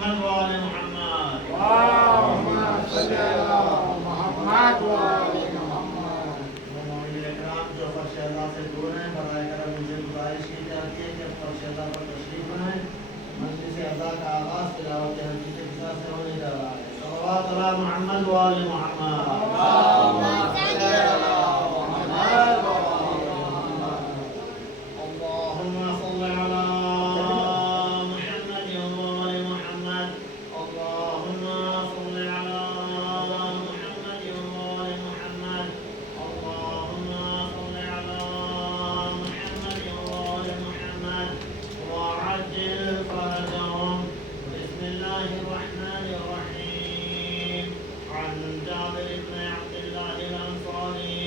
محمد وآل محمد. اللهم صل على محمد وآل محمد. مومنین اکرام جو فرش اللہ سے دور ہیں برائے کرم مجھے گزارش کی جاتی ہے کہ فرش اللہ پر تشریف لائیں. مجلس اعزاز کا آغاز تلاوت حدیث کے ساتھ سے ہونے جا رہا ہے. صلوات علی محمد وآل محمد. اللهم صل على محمد وآل محمد. اللهم صل على محمد وآل محمد. اللهم صل على محمد وآل محمد. اللهم صل على محمد وآل محمد وعجل فرجهم. بسم الله الرحمن الرحيم. عن جابر بن عبد الله الأنصاري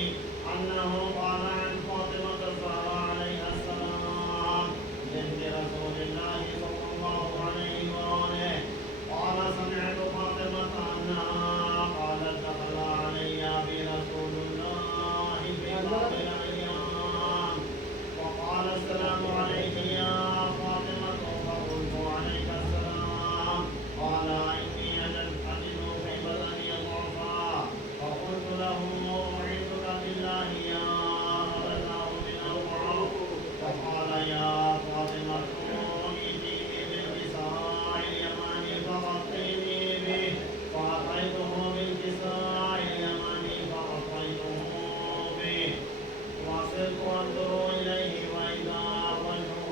أنه قال عن فاطمة الزهراء عليها السلام بنت رسول الله صلى الله عليه وآله قال سمعت فاطمة أنها قالت دخل علي أبي رسول الله في بعض الأيام وقال السلام عليك يا فاطمة فقلت عليك السلام. قال إني أجد في بدني ضعفا فقلت له أعيذك بالله يا أبا الله من الضعف. فقال يا فاطمة ائتيني بالكساء اليماني فغطيني به. فأتيته بالكساء اليماني فغطيته به وصرت أنظر إليه وإذا وجهه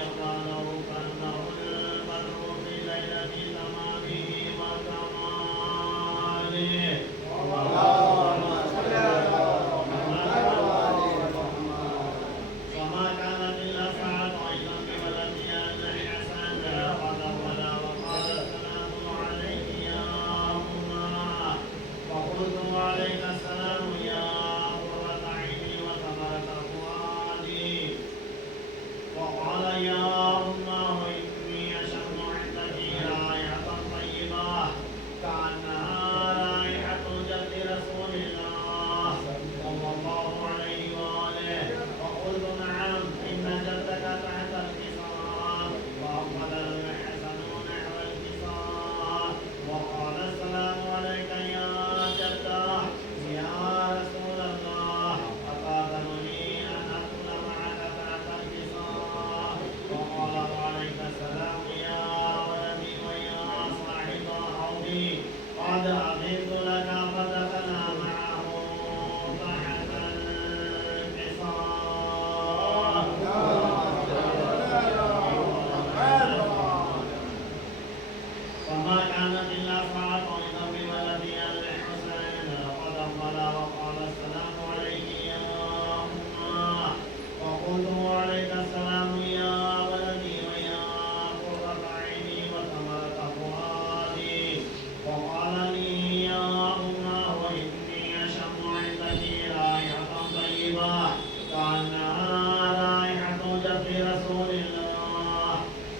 يقال كأنه البدر في ليلة تمامه وكماله. اللهم صل على محمد وآل محمد. فما كانت إلا ساعة أيضا بولدها الحسن قد ولا وقال السلام عليك يا أمه. فقلت وعليك السلام يا قرة عيني وثمرة فؤادي. وقال يا أمه إني أشم عندك رائحة طيبة كأنها رائحة جد رسول الله صلى الله عليه وآله. فقلت نعم إن جدك تحت الكساء. فأقبل الحسن نحو الكساء وقال السلام عليك يا جدة يا رسول الله أتأذنني أن أدخل معك تحت الكساء. وقال وعليك السلام يا ولدي ويا صاحب حوضي قد أذنت لك. فدخل معه تحت الكساء. فما كانت إلا ساعة أيضا بولدها الحسين قد أقبل وقال السلام عليك يا أمه. فقلت وعليك السلام يا ولدي ويا قرة عيني وثمرة فؤادي. وقال لي يا أمه إني أشم عندك رائحة طيبة كأنها رائحة جد رسول الله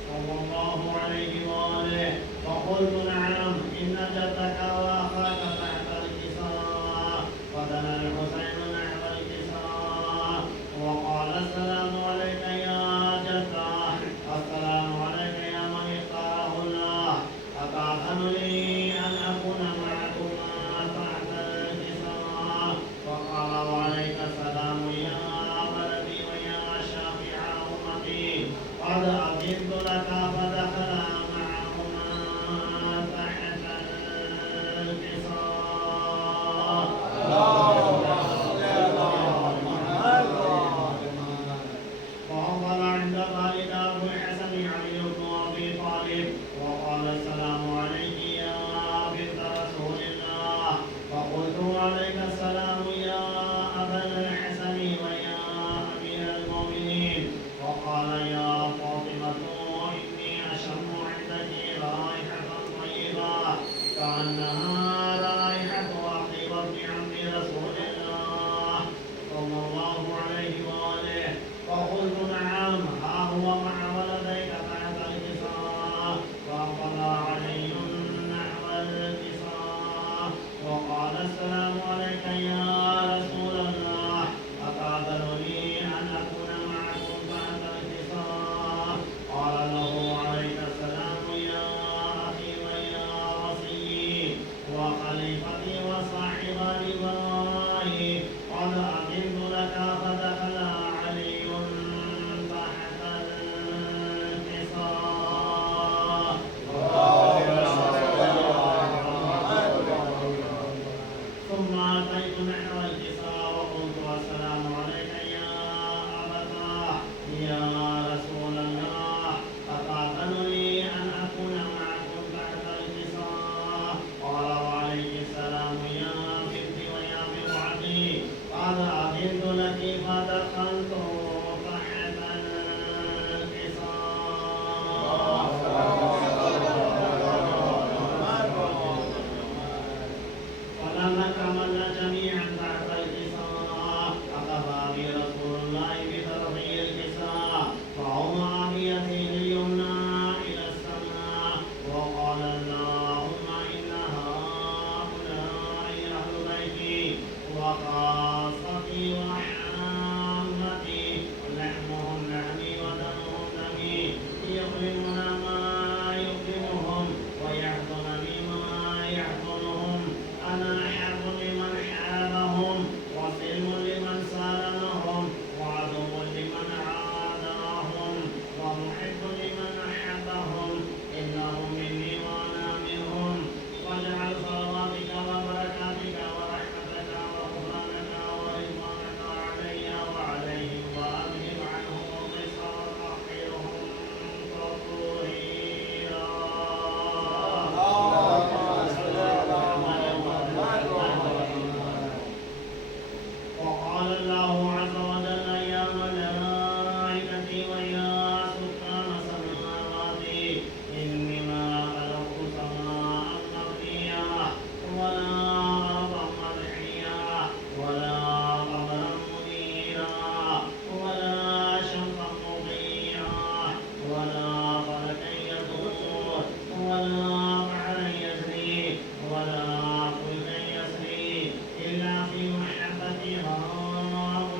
صلى الله عليه وآله. فقلت نعم إن جدك وأخاك تحت الكساء. فدنا الحسين نحو الكساء وقال السلام عليك يا جدة. السلام عليك يا من اختاره الله. أتأذن لي أن أكون معكما تحت الكساء. فقال وعليك السلام يا ولدي دخلتم تحت فلما كملنا جميعا تحت الكساء أخذ أبي رسول الله بطرفي الكساء فوضع بيده اليمنى إلى السماء وقال اللهم إن هؤلاء أهل بيتي وخاصتي وحامتي لحمهم لحمي ودمهم دمي يظلمون ما يظلمهم ويحزنني ما يحزنهم أنا حرب لمن حاربهم وسلم لمن سالمهم وعدو لمن عاداهم ومحب لمن أحبهم إنهم مني وأنا منهم واجعل صلواتك وبركاتك ورحمتك وغفرانك ورضوانك علي وعليهم وأذهب عنهم الرجس وطهرهم تطهيرا. وقال الله عز وجل يا ملائكتي ويا سكان سماواتي إنما خلقت سماء مبنيا ولا أرضا مدحيا ولا قمرا منيرا ولا شمسا مضيئا ولا فلكا يدور ولا بحرا يجري ولا فلكا يسري إلا في محبة هؤلاء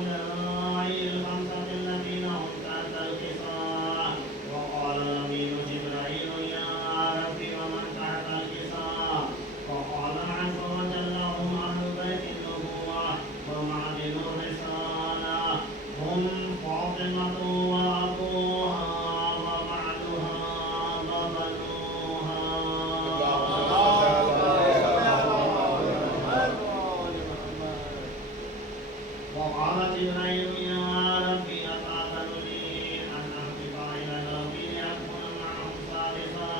الخمسة الذين هم تحت الكساء. وقال الأمين جبرائيل يا ربي ومن تحت الكساء؟ وقال عز وجل هم أهل بيت النبوة ومعدن الرسالة هم فاطمة وأبوها وبعلها وبنوها. وقال جبريل يا ربي أتأذن لي أن أهبط إلى الأرض لأكون معهم ثالثا؟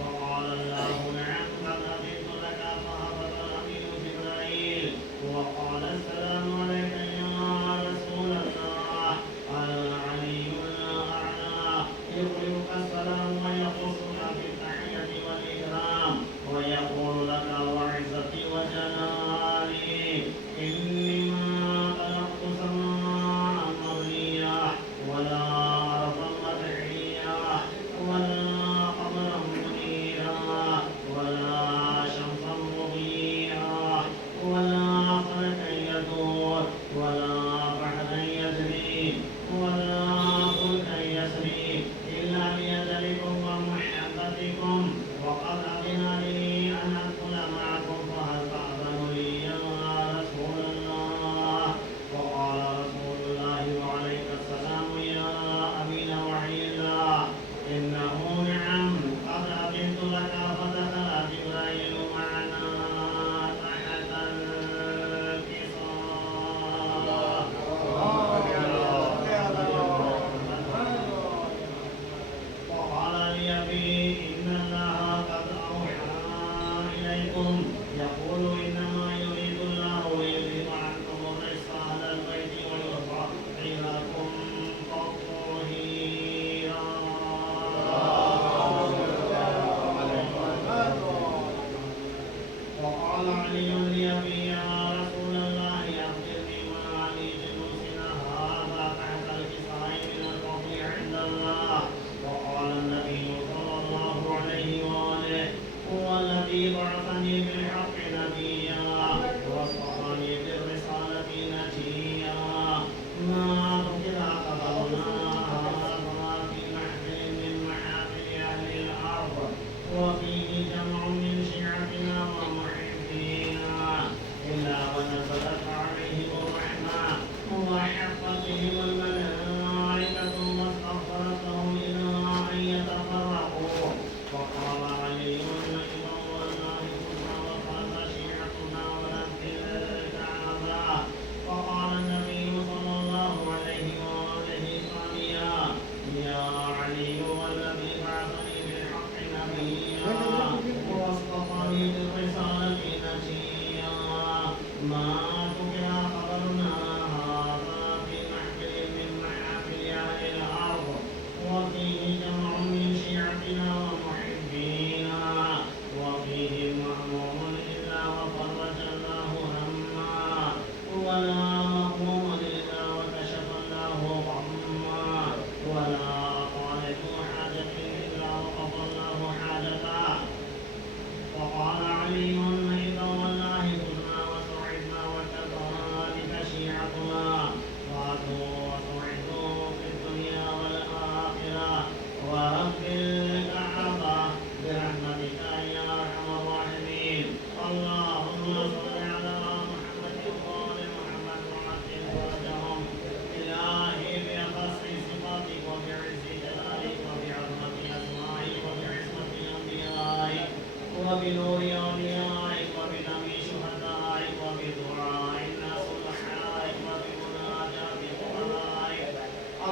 وقال الله نعم قد أذنت لك. فهبط الأمين جبريل وقال السلام عليك يا رسول الله العلي الأعلى يقرئك السلام ويخصك بالتحية والإكرام ويقول لك وعزتي وجلالي إني ما خلقت سماء مبنية ولا أرضا مدحية ولا قمرا منيرا ولا شمسا مضيئا ولا فلكا يدور ولا بحرا يجري ولا فلكا يسري إلا بأجلكم ومحبتكم وقد أذن لي أن أدخل معكم فهل تأذن لي يا رسول الله؟ وقال رسول الله وعليك السلام يا أمين وحي الله إنه نعم قد أذنت لك. فدخل جبريل معنا تحت الكساء. وقال لي أبي إن الله قد أوحى إليكم يقول إنما يريد الله ليذهب عنكم الرجس أهل البيت ويطهركم تطهيرا. وقال علي لأبي يا رسول الله أخبرني ما علي جلوسنا هذا تحت الكساء من الفضل عند الله. وقال النبي صلى الله عليه وآله هو الذي بعثني بالحق نبيا واصطفاني بالرسالة نجيا ما ذكر قبلنا هذا في محفل من محافل أهل الأرض وفيه جمع من شيعتنا ومحبينا إلا ونزلت عليهم الرحمة وحفت بهم الملائكة واستغفرتهم إلى أن يتفرقوا. وقال علي إذا والله كنا وقال شيعتنا ولم الكعبة. وقال النبي صلى الله عليه وآله ثانيا يا علي والذي بعثني بالحق نبيا واصطفاني بالرسالة نجيا ما ذكر خبرنا هذا في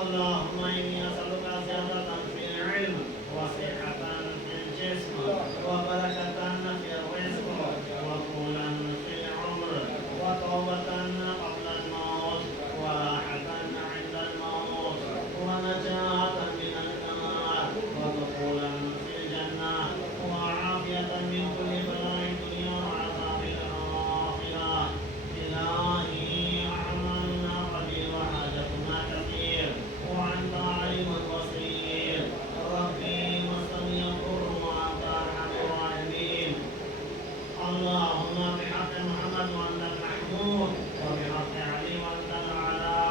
اللهم إني أسألك زيادة في العلم وصحة في الجسم وبركة في الرزق وطولا في العمر وتوبة قبل الموت وراحة عند الموت ونجاة من النار ودخولا في الجنة وعافية من كل بلاء الدنيا وعذاب الآخرة. إلهي أعمالنا قليل وحاجتنا كثير وأنت عليم بصير. ربي مسني الضر وأنت أرحم الراحمين. اللهم بحق محمد وأنت المحمود وبحق علي وأنت الأعلى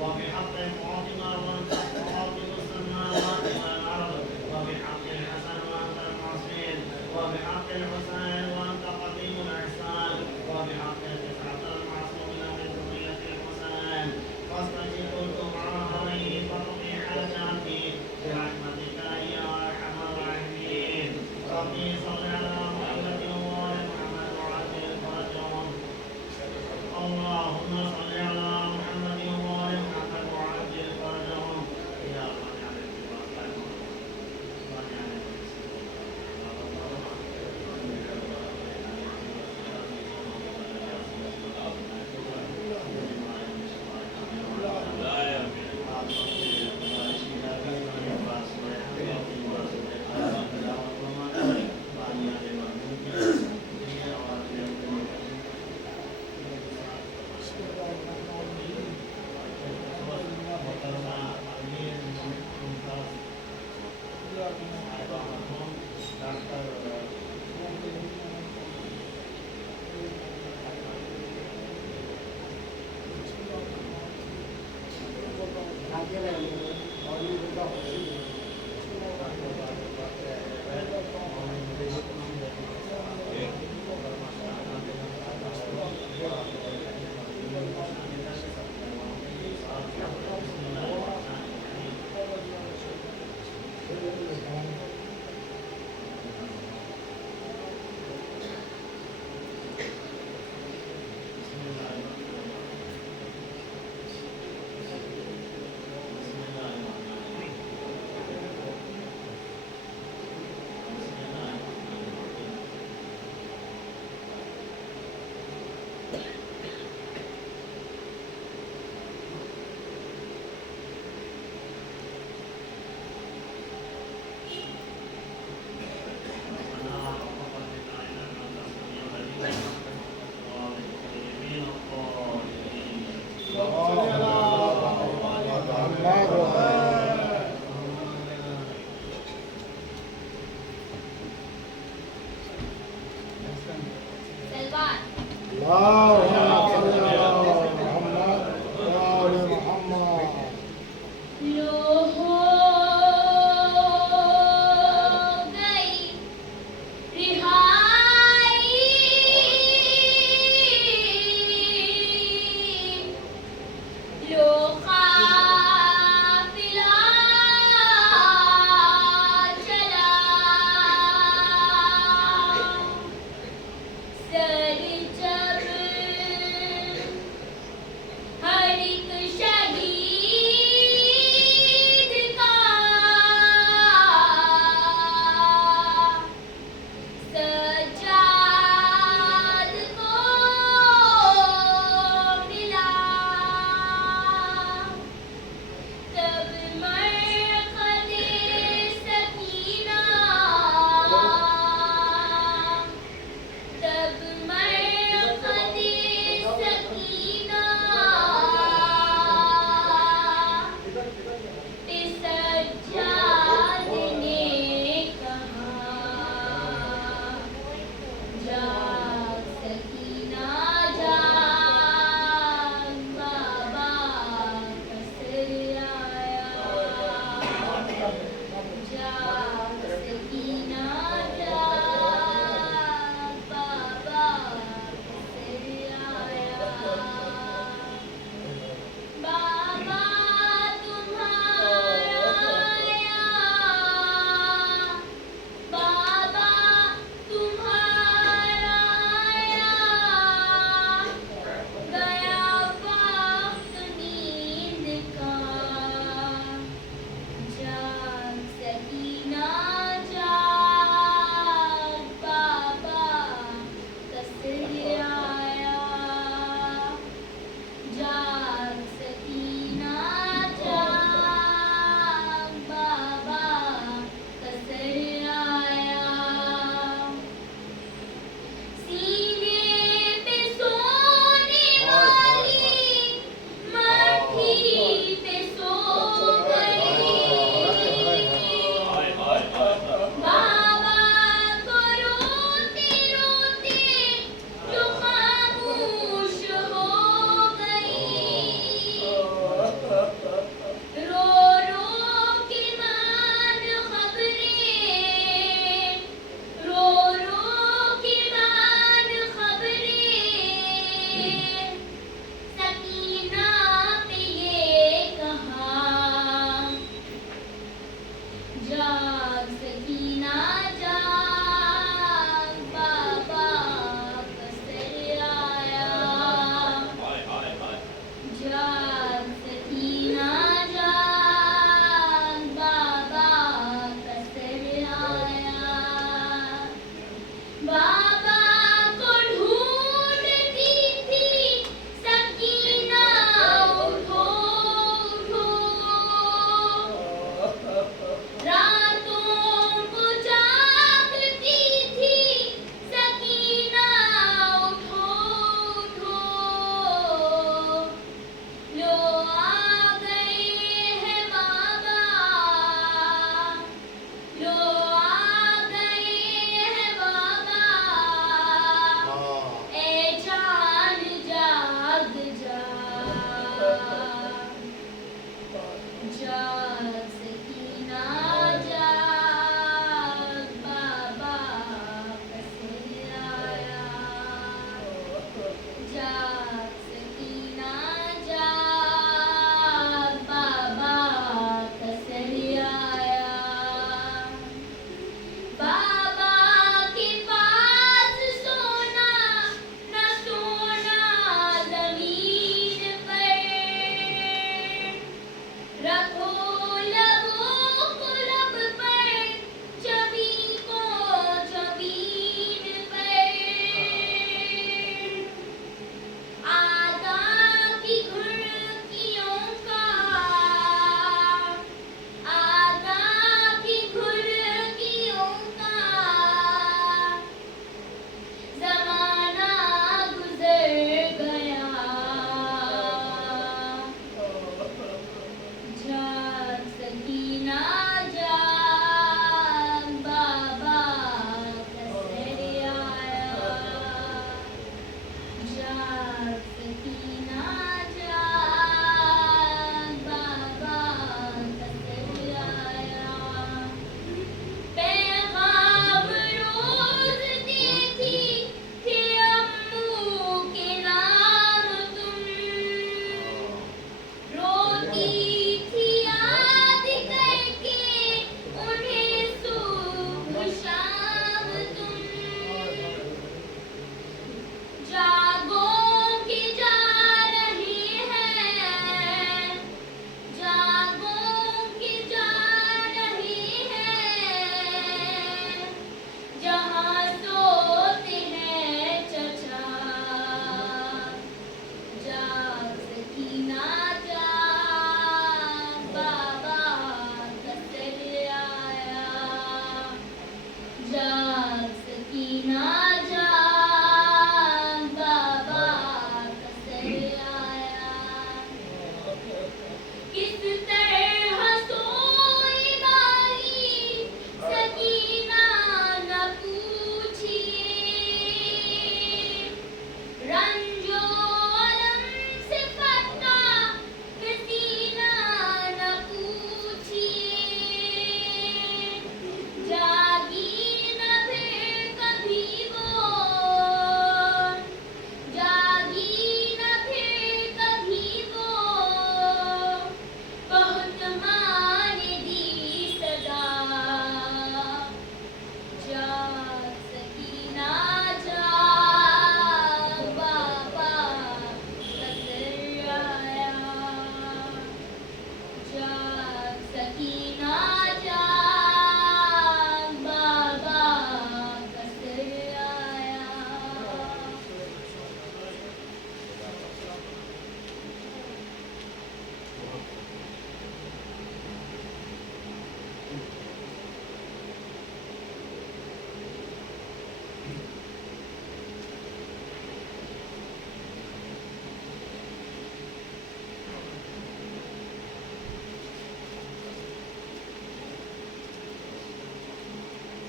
وبحق فاطمة وأنت فاطم السماوات والأرض وبحق الحسن وأنت المحسن وبحق الحسين وأنت قديم الإحسان وبحق التسعة المعصومين من ذرية الحسين فاستجب دعائي وقضي حاجاتي برحمتك يا أرحم الراحمين. ربي صل على محمد وآل محمد وعجل فرجهم. اللهم صل على محمد وآل محمد وعجل فرجهم. يا من عليك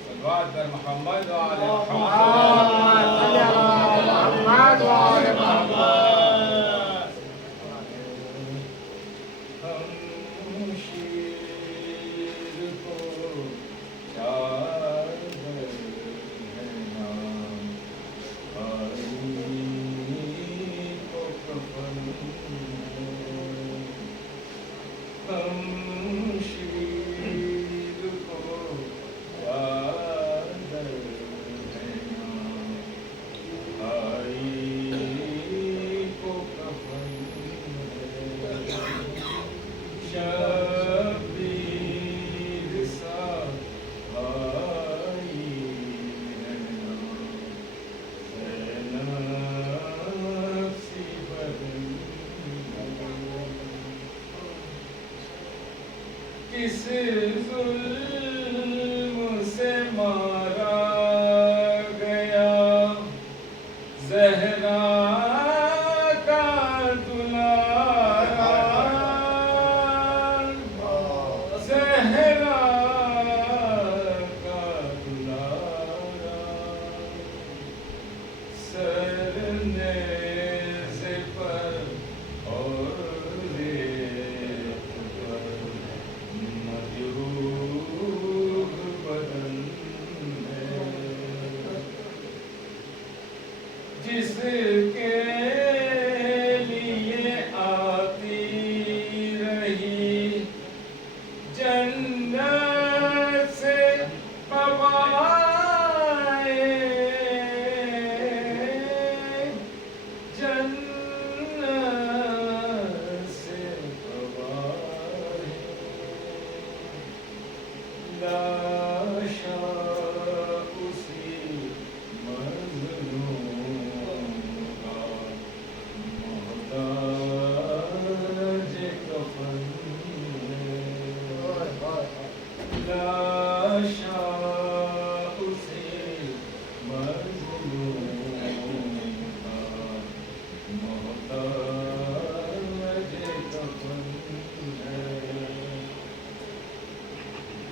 صلوات بر محمد وآل محمد. صل على محمد وآل محمد. ہم شیر کو چادر ہے نام، آئی کو کفن ہے. ہم شیر کو چادر ہے نام، آئی کو کفن ہے. شبیر سا آئی ہے نام، نفسی بدن کس ظلم سے مارا گیا زہرا کا دلارا، زہرا کا دلارا. سر نیزے پر اور ریت پر کفن لاشا اسے مظلوم کا محتاج کفن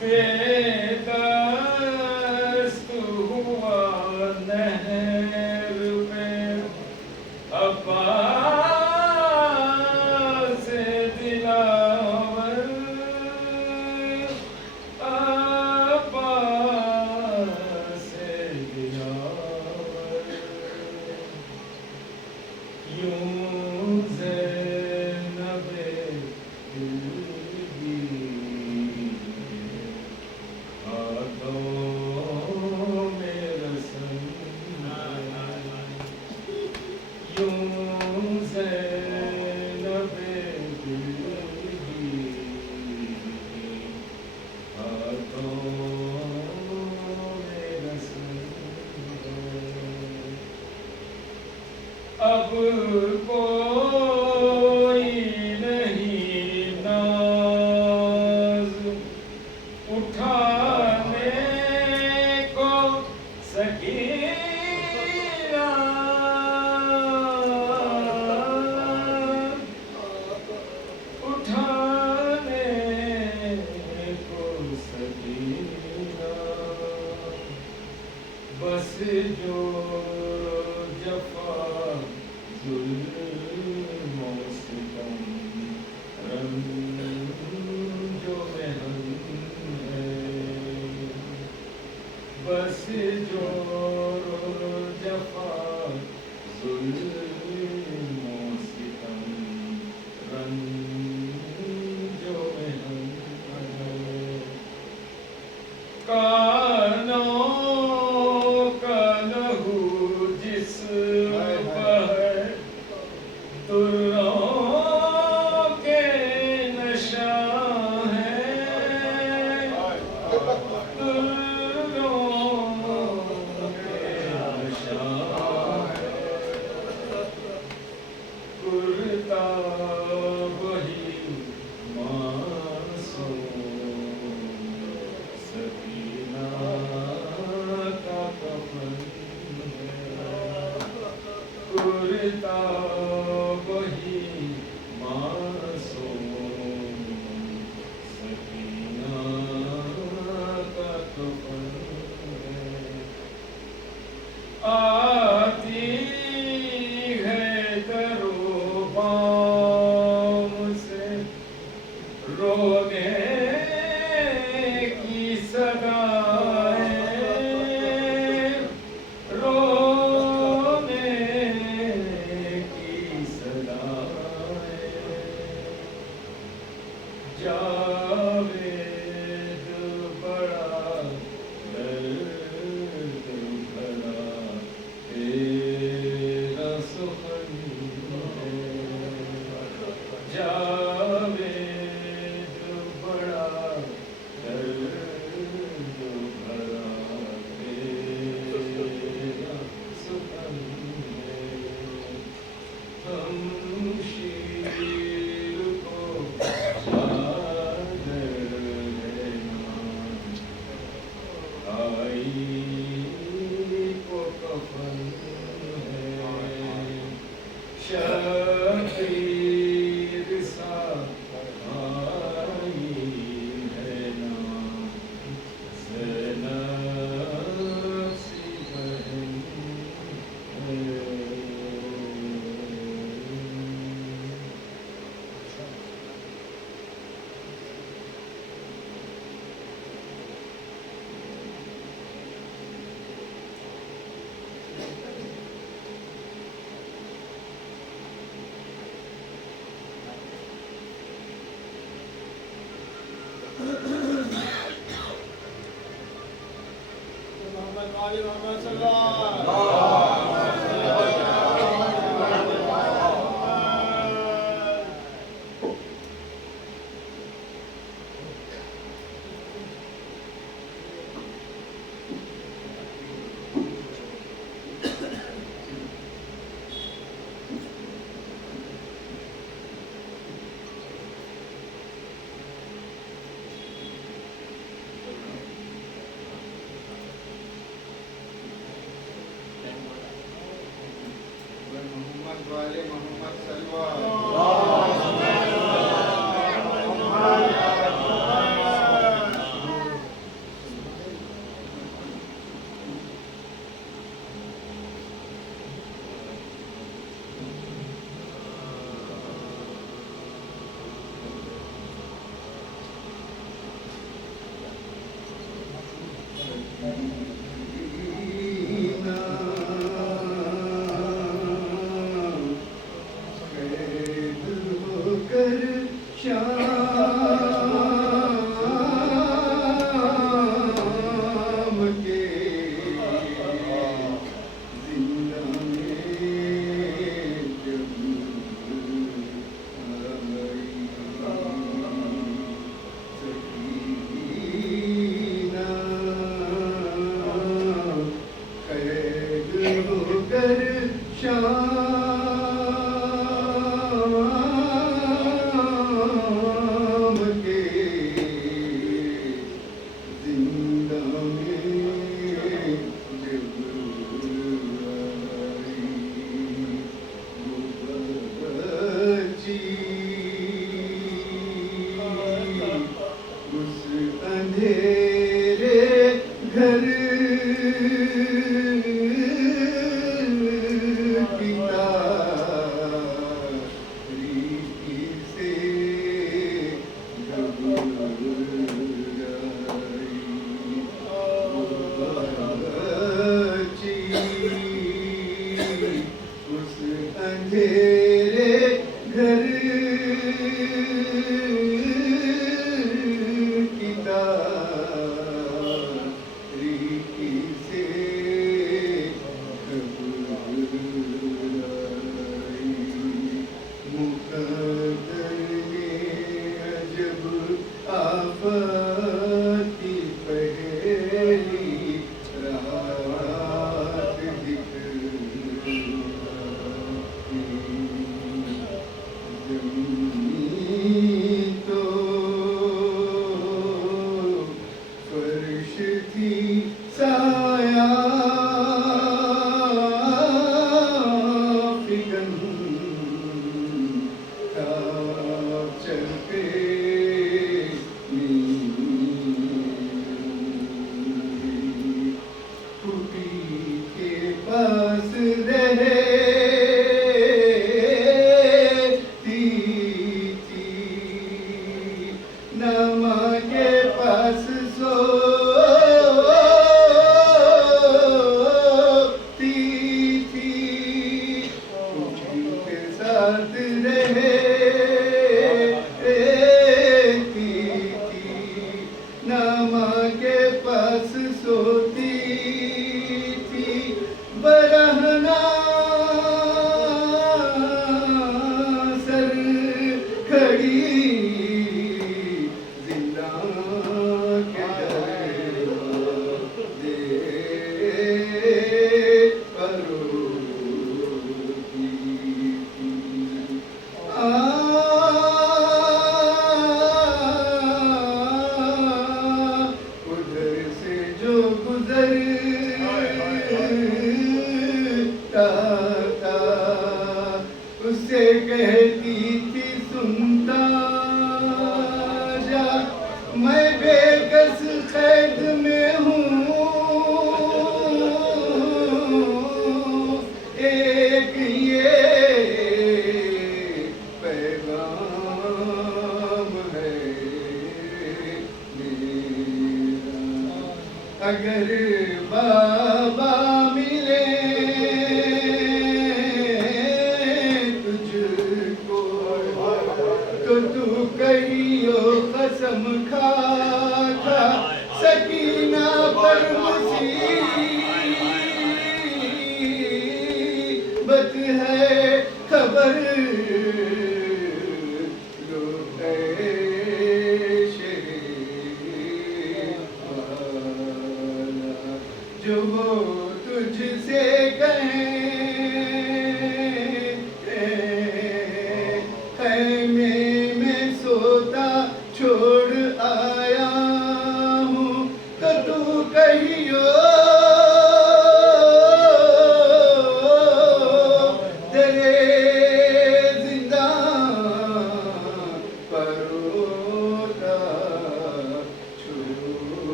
بے دست ہوا نہر پہ عباس دلاور عباس دلاور یوں زینب دلگیر ہاتھوں میں رسن یوں زینب دلگیر ہاتھوں میں رسن اب کوئی نہیں ناز اٹھانے کو سکینہ اٹھانے کو سکینہ بس جو جفا ظلم و ستم رنج و محن ہے بس جو جفا ظلم و ستم رنج و محن ہے کانوں کا لہو جس پر دروں کے نشاں ہے دروں کے نشاں ہے کرتا وہی معصوم سکینہ کا کفن کرتا وہی معصوم سکینہ کا کفن آتی ہے در و بام سے رونے کی صدائیں رونے کی صدائیں جاوید بڑا درد بھرا تیرا سخن ہے جاوید بڑا درد بھرا تیرا سخن ہے ہم شیر کو چادر لینا آئی کو کفن ہے شبیر سا آئی ہے نام زینب سی بہن ہے محمد علی محمد صلی اللہ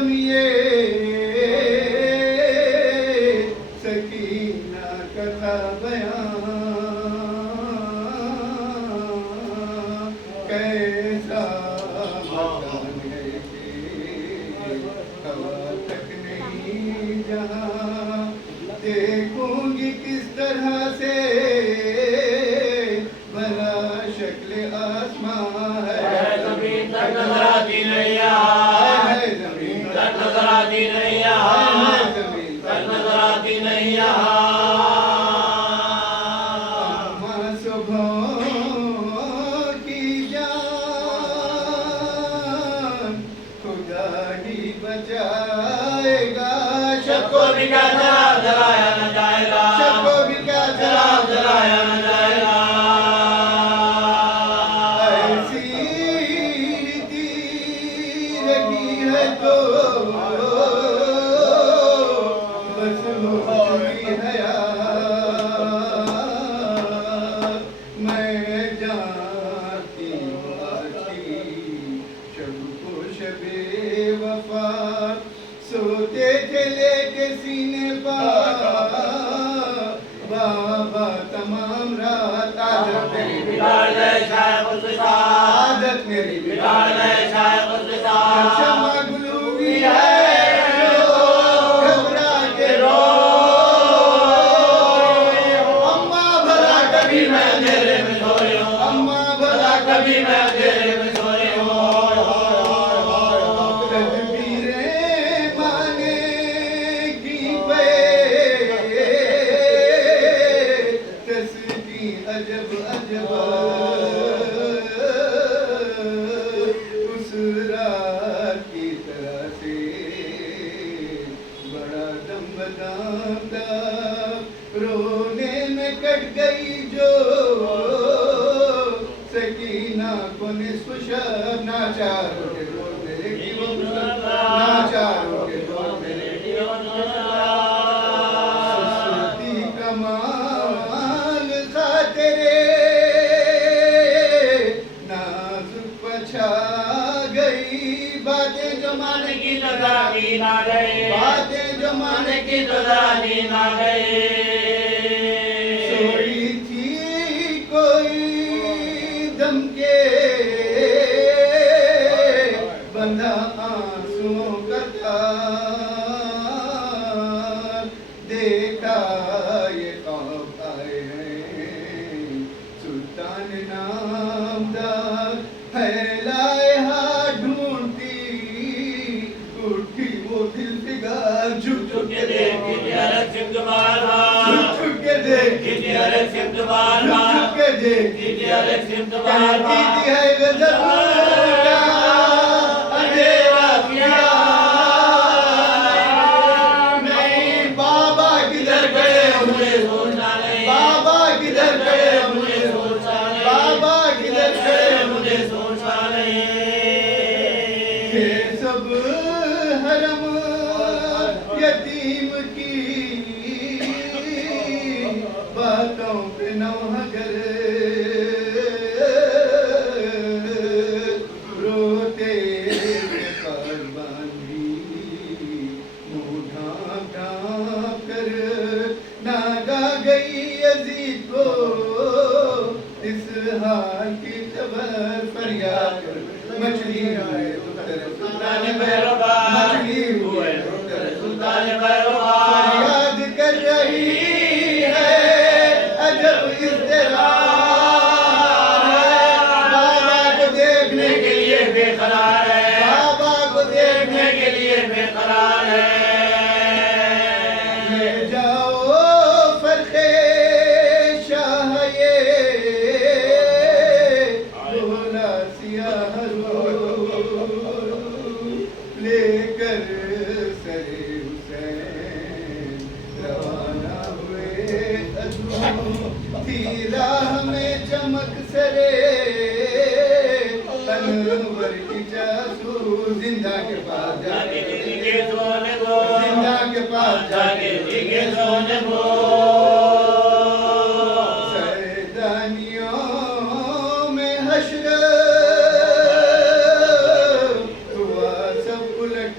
دم یہ سکینہ کا تھا بیان کیسا مکان ہے کہ ہوا تک نہیں جہاں دیکھوں گی کس طرح سے بھلا شکل آسمان ہے زمین تک نظر آتی نہیں ہے زمین تک نظر آتی نہیں زمین تک نظر آتی نہیں اماں صبح کی جان خدا ہی بچائے گا شب کو بھی کیا جلاب جلایا نہ جائے گا شب کو بھی کیا جلاب جلایا نہ جائے گا ایسی تیرگی ہے تو بس ہوئی حیات میں جانتی ہوں آج کی شب کو شب وفا سوتے تھے لے کے سینے پر بابا تمام رات عادت میری بگاڑ گئے شاہ قدسہ عادت میری بگاڑ گئے شاہ قدسہ شمع گلوبی ہے گھبرا کے رو اماں بھلا کبھی میں اندھیرے میں سوئے ہوں اماں بھلا کبھی میں اندھیرے میں سوئے ہوں تدبیریں مانے کی پہ تسبیح عجب عجب اس رات کی طرح سے بڑا دم بدام تھا رونے میں کٹ گئی جو سکینہ کو نصف شب ناچاروں کے دور میرے کی وہ ناچاروں کے دور میرے سستی کمال خاطرے نازک پچھا گئی باتیں جو مانے کی زمانے نہ گئے باتیں جو مانے کی تو زمانے نہ گئے سوئی تھی کوئی دم کے بندھا آنسوؤں کا تار دیکھا یہ خواب آئے ہیں سلطان نامدار پھیلائے ہاتھ ڈھونڈتی اٹھی وہ دل فگار جھک جھک کے دیکھ کتنی عرب سمت بار جھک جھک کے دیکھ کتنی عرب سمت بار جھک جھک کے دیکھ کتنی عرب سمت کہتی بار تھی ہے غضب کا اندھیرا کیا نہیں بابا کدھر گئے مجھے سوچنا نہیں بابا کدھر گئے مجھے سوچنا نہیں بابا کدھر گئے مجھے سوچنا نہیں تھے سب حرم یتیم کی باتوں پہ نوحگر روتے قربان بھی منہ ڈھانپ ڈھانپ کر ناگا گئی یزید کو اس حال کی خبر فریاد کر مچھلی ہوئے سلطان بھیروبا مچھلی ہوئے سلطان بھیروبا فریاد کر رہی ہے عجب اضطراب ہے بابا کو دیکھنے کے لیے بے قرار ہے بابا کو دیکھنے کے لیے بے قرار ہے لے جاؤ فرق شاہ یہ بولا سیاہ رو لے کر سر حسین روانہ ہوئے تھی راہ میں چمک سرے انور کی جاسوس زندہ کے پاس جا کے زندہ کے پاس جا کے سردانیوں میں حشر ہوا سب الٹ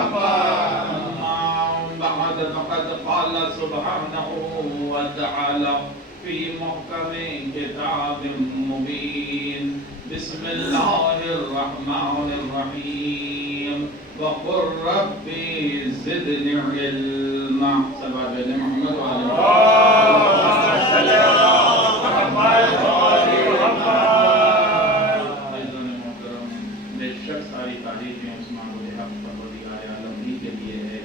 محمد سبحانہ وتعالی فی محکم کتاب مبین بسم اللہ الرحمن الرحیم وقل رب زدنی علما صلوات علی محمد وعلی بے شک ساری تعریفیں عثمان الحق پروردگار عالم ہی کے لیے ہے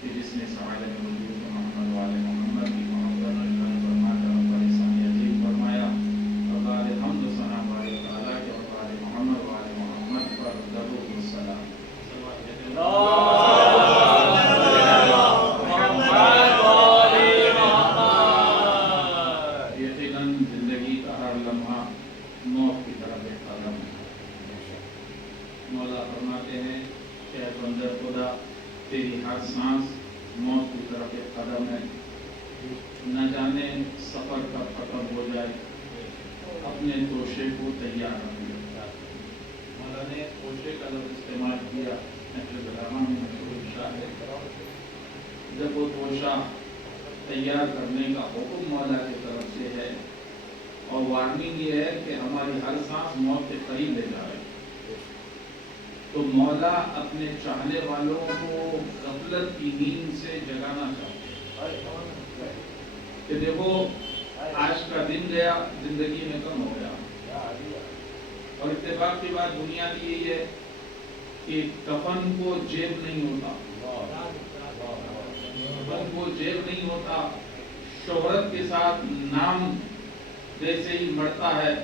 کہ جس نے سعادت وجود محمد وعلی محمد کی محبت اکرم فرما کر پر انسانی عظیم فرمایا اور بعد حمد و ثنا بارک تعالیٰ کے اور بعد محمد وعلی محمد پر درود و سلام یقیناً زندگی کا ہر لمحہ موت کی طرف ایک قدم ہے۔ مولا فرماتے ہیں کہ اے بندے خدا تیری ہر سانس موت کی طرف ایک قدم ہے، نہ جانے سفر کب ختم ہو جائے، اپنے توشے کو تیار رکھ لو۔ مولا نے توشے کا لفظ استعمال کیا، نحل العلماء میں مشہور شاعر ہے، جب وہ توشہ تیار کرنے کا حکم مولا کی طرف سے ہے اور وارننگ یہ ہے کہ ہماری ہر سانس موت کے قریب لے جا رہی ہے، تو مولا اپنے چاہنے والوں کو غفلت کی نیند سے جگانا چاہتے ہیں کہ دیکھو آج کا دن گیا، زندگی میں کم ہو گیا۔ اور اتفاق کی بات بنیادی یہی ہے کہ کفن کو جیب نہیں ہوتا، کفن کو جیب نہیں ہوتا، شہرت کے ساتھ نام جیسے ہی مرتا ہے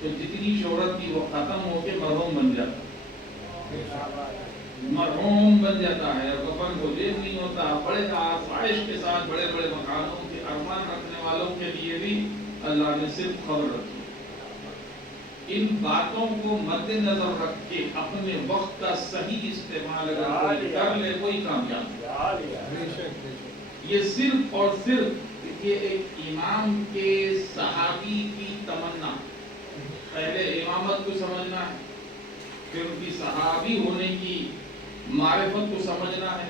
تو جتنی شہرت کی وہ ختم ہو کے مرحوم بن جاتا ہے، مرحوم بن جاتا ہے، اور کفن کو جیب نہیں ہوتا۔ بڑے آسائش کے ساتھ بڑے بڑے مکانوں کے ارمان رکھنے والوں کے لیے بھی اللہ نے صرف خبر رکھی۔ ان باتوں کو مد نظر رکھ کے اپنے وقت کا صحیح استعمال اگر کوئی کر لے کوئی کامیاب ہے۔ یہ صرف اور صرف یہ ایک امام کے صحابی کی تمنا، پہلے امامت کو سمجھنا ہے، پھر ان کی صحابی ہونے کی معرفت کو سمجھنا ہے،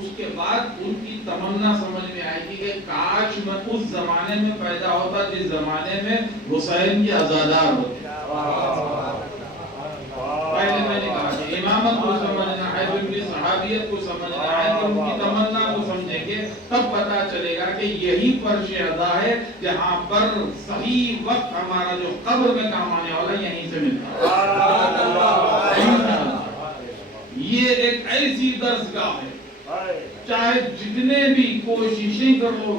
اس کے بعد ان کی تمنا سمجھ میں آئے گی کہ کاش میں اس زمانے میں پیدا ہوتا جس زمانے میں حسین کے عزادار ہوتے۔ پہلے میں نے کہا کہ امامت کو سمجھنا ہے، پھر ان کی صحابیت کو سمجھنا ہے، پھر ان کی تمنا کو سمجھیں گے تب پتا چلے گا کہ یہی فرش ادا ہے جہاں پر صحیح وقت ہمارا جو قبر میں کام آنے والا یہیں سے ملتا ہے۔ یہ ایک ایسی درسگاہ ہے، چاہے جتنے بھی کوششیں کر لو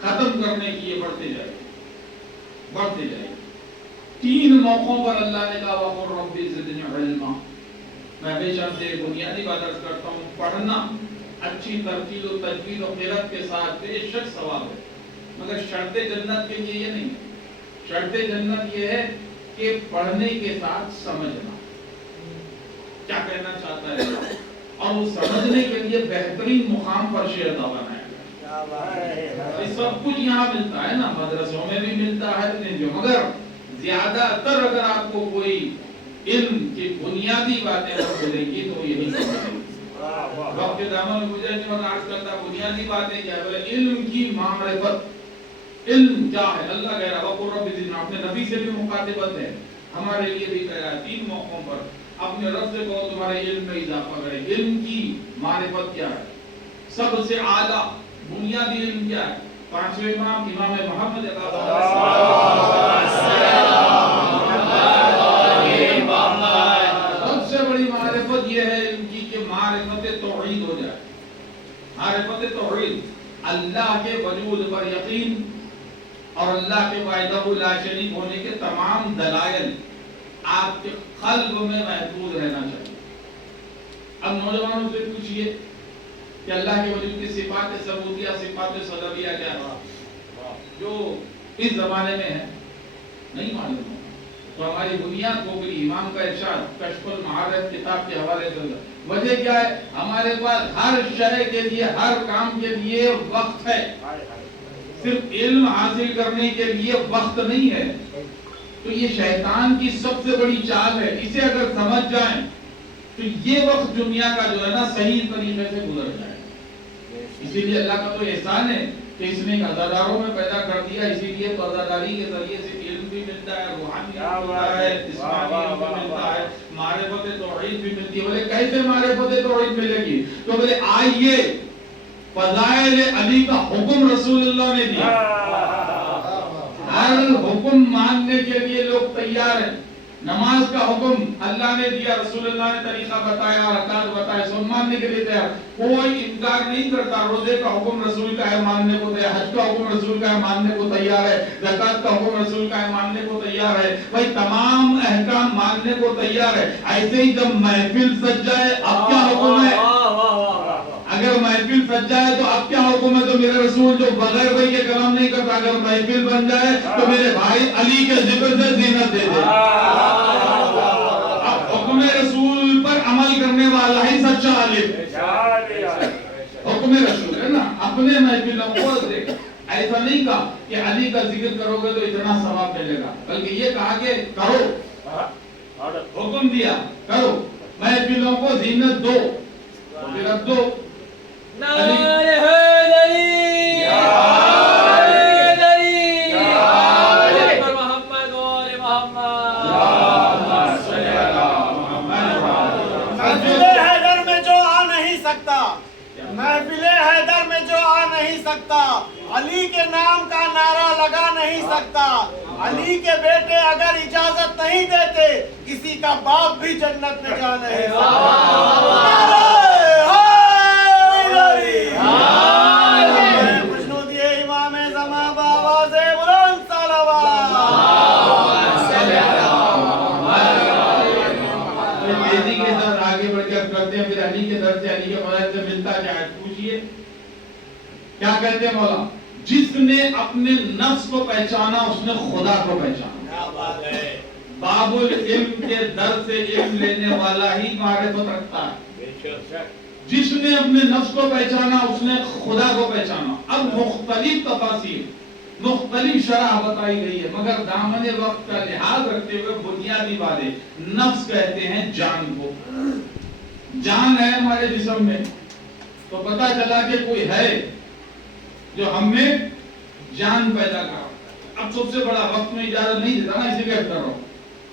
ختم کرنے کی، یہ بڑھتے جائے بڑھتے جائے۔ 3 موقعوں پر اللہ نے کہا وَقُلْ رَبِّ زِدْنِي عِلْمًا۔ میں ہمیشہ سے بنیادی بات عرض کرتا ہوں، پڑھنا اچھی ترتیل و تجوید و قرأت کے ساتھ بے شک ثواب ہے، مگر شرط جنت کے لیے یہ نہیں ہے۔ شرط جنت یہ ہے کہ پڑھنے کے ساتھ سمجھنا کیا کہنا چاہتا ہے، اور وہ سمجھنے کے لیے بہترین مقام پر شعر ادا بنایا گیا۔ یہ سب کچھ یہاں ملتا ہے نا، مدرسوں میں بھی ملتا ہے، مگر زیادہ تر اگر آپ کو کوئی علم کی بنیادی باتیں ملیں گی تو یہی وقت دامن گزرے جو میں عرض کرتا بنیادی باتیں کیا ہے، علم کی معرفت۔ علم کیا ہے؟ اللہ کہہ رہا وَقُلْ رَبِّ زِدْنِي، اپنے نبی سے بھی مخاطبت ہے، ہمارے لیے بھی کہہ رہا ہے 3 موقعوں پر اپنے رب سے کہو تمہارے علم میں اضافہ کرے۔ علم کی معرفت کیا ہے؟ سب سے اعلیٰ بنیادی علم کیا ہے؟ 5ویں امام محمد سب سے بڑی معرفت یہ ہے علم کی کہ معرفت توحید ہو جائے۔ معرفت توحید، اللہ کے وجود پر یقین اور اللہ کے وحدہ لا شریک ہونے کے تمام دلائل آپ کے قلب میں محفوظ رہنا چاہیے۔ اب نوجوانوں سے پوچھئے کہ اللہ کے وجود کی صفات ثبوتیہ، صفات سلبیہ کیا ہے، جو اس زمانے میں ہے نہیں معلوم ہے۔ تو ہماری بنیاد ہو گئی امام کا ارشاد کشف المعارف کتاب کے حوالے سے۔ وجہ کیا ہے؟ ہمارے پاس ہر شے کے لیے، ہر کام کے لیے وقت ہے، صرف علم حاصل کرنے کے لیے وقت نہیں ہے۔ تو یہ شیطان کی سب سے بڑی چال ہے، اسے اگر سمجھ جائیں تو یہ وقت دنیا کا جو ہے نا صحیح طریقے سے گزر جائے۔ اسی لیے اللہ کا تو احسان ہے کہ اس نے عزاداروں میں پیدا کر دیا، اسی لیے تو عزاداری کے ذریعے سے علم بھی ملتا ہے، روحانی علم ملتا ہے، جسمانی علم بھی ملتا ہے، معرفت توحید بھی ملتی ہے۔ بولے کیسے معرفت توحید ملے گی؟ تو بولے آئیے فضائل علی کا حکم رسول اللہ نے دیا، ہر حکم ماننے کے لیے لوگ تیار ہیں۔ نماز کا حکم اللہ نے دیا، رسول اللہ نے طریقہ بتایا، رکعت بتایا، سب ماننے کے لیے تیار، کوئی انکار نہیں کرتا۔ روزے کا حکم رسول کا ہے، ماننے کو تیار، حج کا حکم رسول کا ہے، ماننے کو تیار ہے، زکات کا حکم رسول کا ہے، ماننے کو تیار ہے، بھائی تمام احکام ماننے کو تیار ہے۔ ایسے ہی جب محفل سج جائے اب کیا حکم ہے؟ اگر محفل سج جائے تو اب کیا حکم ہے؟ تو میرے رسول جو بغیر بھائی کے کلام نہیں کرتا، اگر محفل بن جائے تو میرے بھائی علی کے ذکر سے زینت دے دے۔ اب حکم رسول پر عمل کرنے والا ہی سچا عالم ہے۔ حکم رسول ہے نا، اپنے محفلوں کو دیکھ، ایسا نہیں کہا کہ علی کا ذکر کرو گے تو اتنا ثواب ملے گا، بلکہ یہ کہا کہ کرو، حکم دیا کرو، محفلوں کو زینت دو، رکھ دو۔ نعرہ حیدری، حیدری، محمد اور محمد۔ محفل حیدر میں جو آ نہیں سکتا، محفل حیدر میں جو آ نہیں سکتا، علی کے نام کا نعرہ لگا نہیں سکتا، علی کے بیٹے اگر اجازت نہیں دیتے کسی کا باپ بھی جنت میں جا نہیں سکتا۔ علی کے در سے، علی کے فضائل سے ملتا کیا ہے؟ پوچھئے کیا کہتے ہیں مولا؟ جس نے اپنے نفس کو پہچانا اس نے خدا کو پہچانا۔ باب العلم کے در سے علم لینے والا ہی معرفت رکھتا ہے۔ جس نے اپنے نفس کو پہچانا اس نے خدا کو پہچانا۔ اب مختلف تفاسیر، مختلف شرح بتائی گئی ہے، مگر دامن وقت کا لحاظ رکھتے ہوئے بنیادی باتیں، نفس کہتے ہیں جان کو۔ جان ہے ہمارے جسم میں، تو پتا چلا کہ کوئی ہے جو ہم میں جان پیدا کر۔ اب سب سے بڑا وقت میں اجازت نہیں دیتا نا، اسی لیے کر رہا ہوں،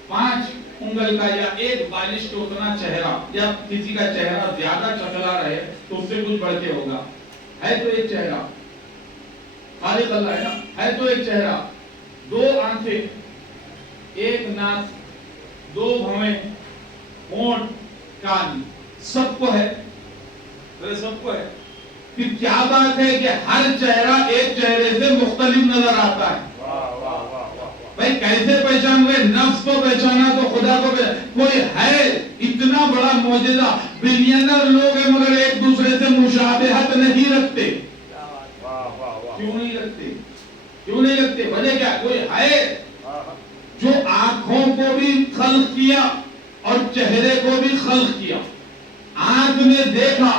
5 انگل کا یا 1 بالش کے اتنا چہرہ، یا کسی کا چہرہ زیادہ چکلا رہے تو اس سے کچھ بڑھ کے ہوگا، ہے تو ایک چہرہ، خالق اللہ ہے نا، ہے تو ایک چہرہ، 2 آنکھیں، 1 ناک، 2 بھویں، ہونٹ، کان، سب کو ہے، سب کو ہے۔ پھر کیا بات ہے کہ ہر چہرہ ایک چہرے سے مختلف نظر آتا ہے۔ بھائی کیسے پہچان ہوئے؟ نفس کو پہچانا تو خدا کو پہچانا۔ کوئی ہے اتنا بڑا معجزہ، بلینر لوگ ہیں مگر ایک دوسرے سے مشابہت نہیں رکھتے۔ کیوں نہیں رکھتے؟ کیوں نہیں رکھتے؟ وجہ کیا؟ کوئی ہے جو آنکھوں کو بھی خلق کیا اور چہرے کو بھی خلق کیا۔ آنکھ نے دیکھا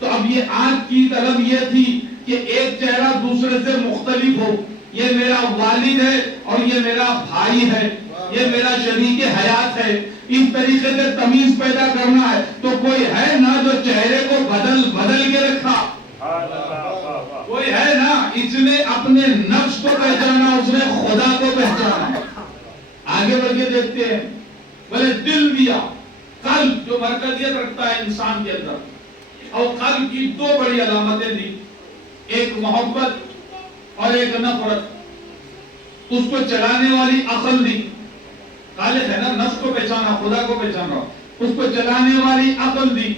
تو اب یہ آنکھ کی طلب یہ تھی کہ ایک چہرہ دوسرے سے مختلف ہو، یہ میرا والد ہے اور یہ میرا بھائی ہے، یہ میرا شریک حیات ہے، اس طریقے سے تمیز پیدا کرنا ہے۔ تو کوئی ہے نا جو چہرے کو بدل کے رکھا؟ کوئی ہے نا؟ اس نے اپنے نفس کو پہچانا، اس نے خدا کو پہچانا۔ آگے بڑھ کے دیکھتے ہیں، بولے دل دیا، قلب جو مرکزیت رکھتا ہے انسان کے اندر، اور قلب کی 2 بڑی علامتیں دی، ایک محبت اور ایک نفرت۔ اس کو چلانے والی عقل دی، خالق ہے نا، نفس کو پہچانا، خدا کو پہچانا، اس کو چلانے والی عقل دی۔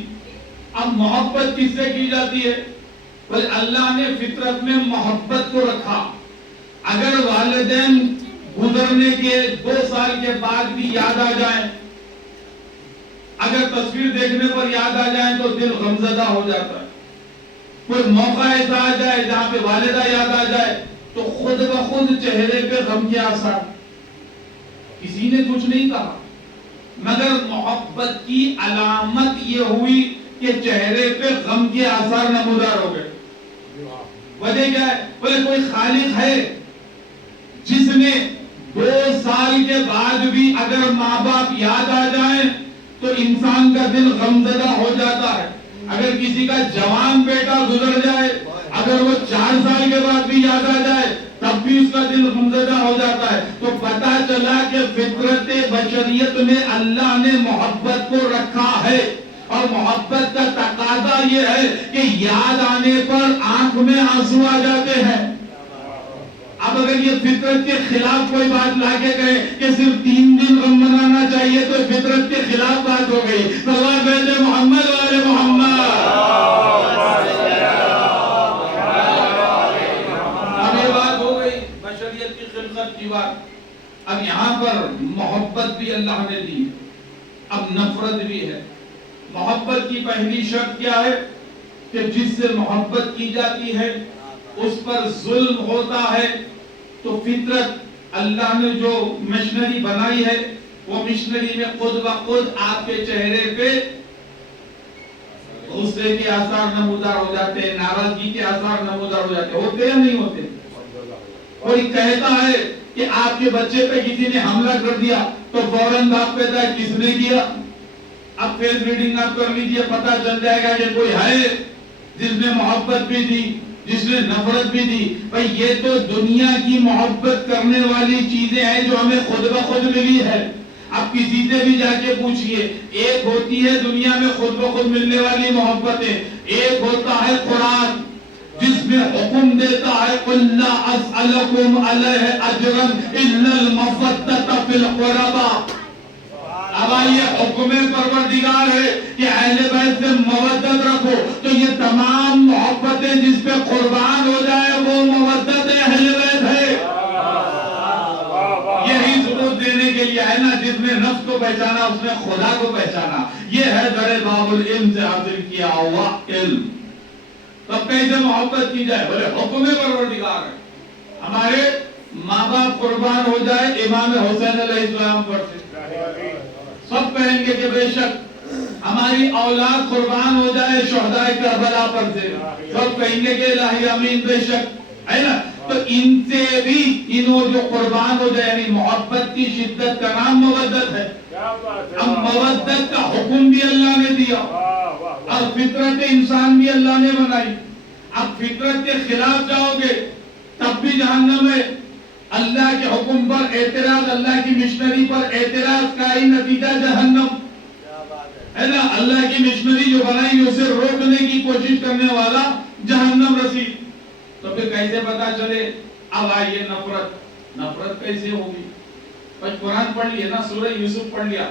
اب محبت کس سے کی جاتی ہے؟ بلکہ اللہ نے فطرت میں محبت کو رکھا۔ اگر والدین گزرنے کے 2 سال کے بعد بھی یاد آ جائیں، اگر تصویر دیکھنے پر یاد آ جائیں تو دل غمزدہ ہو جاتا ہے۔ کوئی موقع ایسا آ جائے جہاں پہ والدہ یاد آ جائے تو خود بخود چہرے پہ غم کے آثار۔ کسی نے کچھ نہیں کہا، مگر محبت کی علامت یہ ہوئی کہ چہرے پہ غم کے آثار نمودار ہو گئے۔ وجہ کیا ہے؟ بولے کوئی خالق ہے جس نے 2 سال کے بعد بھی اگر ماں باپ یاد آ جائیں تو انسان کا دل غمزدہ ہو جاتا ہے۔ اگر کسی کا جوان بیٹا گزر جائے، اگر وہ 4 سال کے بعد بھی یاد آ جائے تب بھی اس کا دل غمزدہ ہو جاتا ہے. تو پتا چلا کہ فطرت بشریت میں اللہ نے محبت کو رکھا ہے، اور محبت کا تقاضا یہ ہے کہ یاد آنے پر آنکھ میں آنسو آ جاتے ہیں. اب اگر یہ فطرت کے خلاف کوئی بات لا کے کہے کہ صرف 3 دن غم منانا چاہیے تو فطرت کے خلاف بات ہو گئی. صلوات بھیجے محمد والے محمد. اب یہ بات ہو گئی بشریت کی خلقت کی بات. اب یہاں پر محبت بھی اللہ نے دی، اب نفرت بھی ہے. محبت کی پہلی شرط کیا ہے کہ جس سے محبت کی جاتی ہے اس پر ظلم ہوتا ہے تو فطرت اللہ نے جو مشنری بنائی ہے وہ مشنری میں خود بخود آپ کے چہرے پہ غصے کے آثار نمودار ہو جاتے ہیں، ناراضگی کے آثار نمودار ہو جاتے ہیں. ہوتے یا نہیں ہوتے؟ کوئی کہتا ہے کہ آپ کے بچے پہ کسی نے حملہ کر دیا تو فوراً باپ کہتا ہے کس نے کیا؟ اب فیس ریڈنگ آپ کر لیجئے، پتہ چل جائے گا کہ کوئی ہے جس نے محبت بھی دی، جس نے نفرت بھی دی. بھئی یہ تو دنیا کی محبت کرنے والی چیزیں ہیں جو ہمیں خود بخود ملی ہے. اب کسی سے بھی جا کے پوچھئے، ایک ہوتی ہے دنیا میں خود بخود ملنے والی محبتیں، ایک ہوتا ہے قرآن جس میں حکم دیتا ہے قُلْ لَا أَسْأَلُكُمْ عَلَيْهِ أَجْرًا إِلَّا الْمَوَدَّةَ فِي الْقُرْبَى. اب آئیے حکم پروردگار ہے کہ اہل بیت سے مودت رکھو، تو یہ تمام محبتیں جس پہ قربان ہو جائے وہ مودت اہل بیت ہے. یہی ثبوت دینے کے لیے ہے نا، جس نے نفس کو پہچانا اس نے خدا کو پہچانا. یہ ہے در باب العلم سے حاصل کیا ہوا علم. تب کیسے محبت کی جائے؟ بولے حکم پروردگار ہے. ہمارے ماں باپ قربان ہو جائے امام حسین علیہ السلام پر سے، سب کہیں گے کہ بے شک ہماری اولاد قربان ہو جائے شہداء کربلا پر سے، سب کہیں گے کہ الہی امین بے شک، ہے نا. تو ان سے بھی انہوں جو قربان ہو جائے، یعنی محبت کی شدت کا نام مودت ہے. اب مودت کا حکم بھی اللہ نے دیا اور فطرت انسان بھی اللہ نے بنائی. اب فطرت کے خلاف جاؤ گے تب بھی جہنم ہے. اللہ کے حکم پر اعتراض، اللہ کی مشنری پر اعتراض کا ہی نتیجہ جہنم ہے نا. اللہ کی مشنری جو بنائی اسے روکنے کی کوشش کرنے والا جہنم رسید. تو پھر کیسے پتا چلے؟ اب آئیے نفرت کیسے ہوگی؟ بھائی قرآن پڑھ لیے نا، سورہ یوسف پڑھ لیا،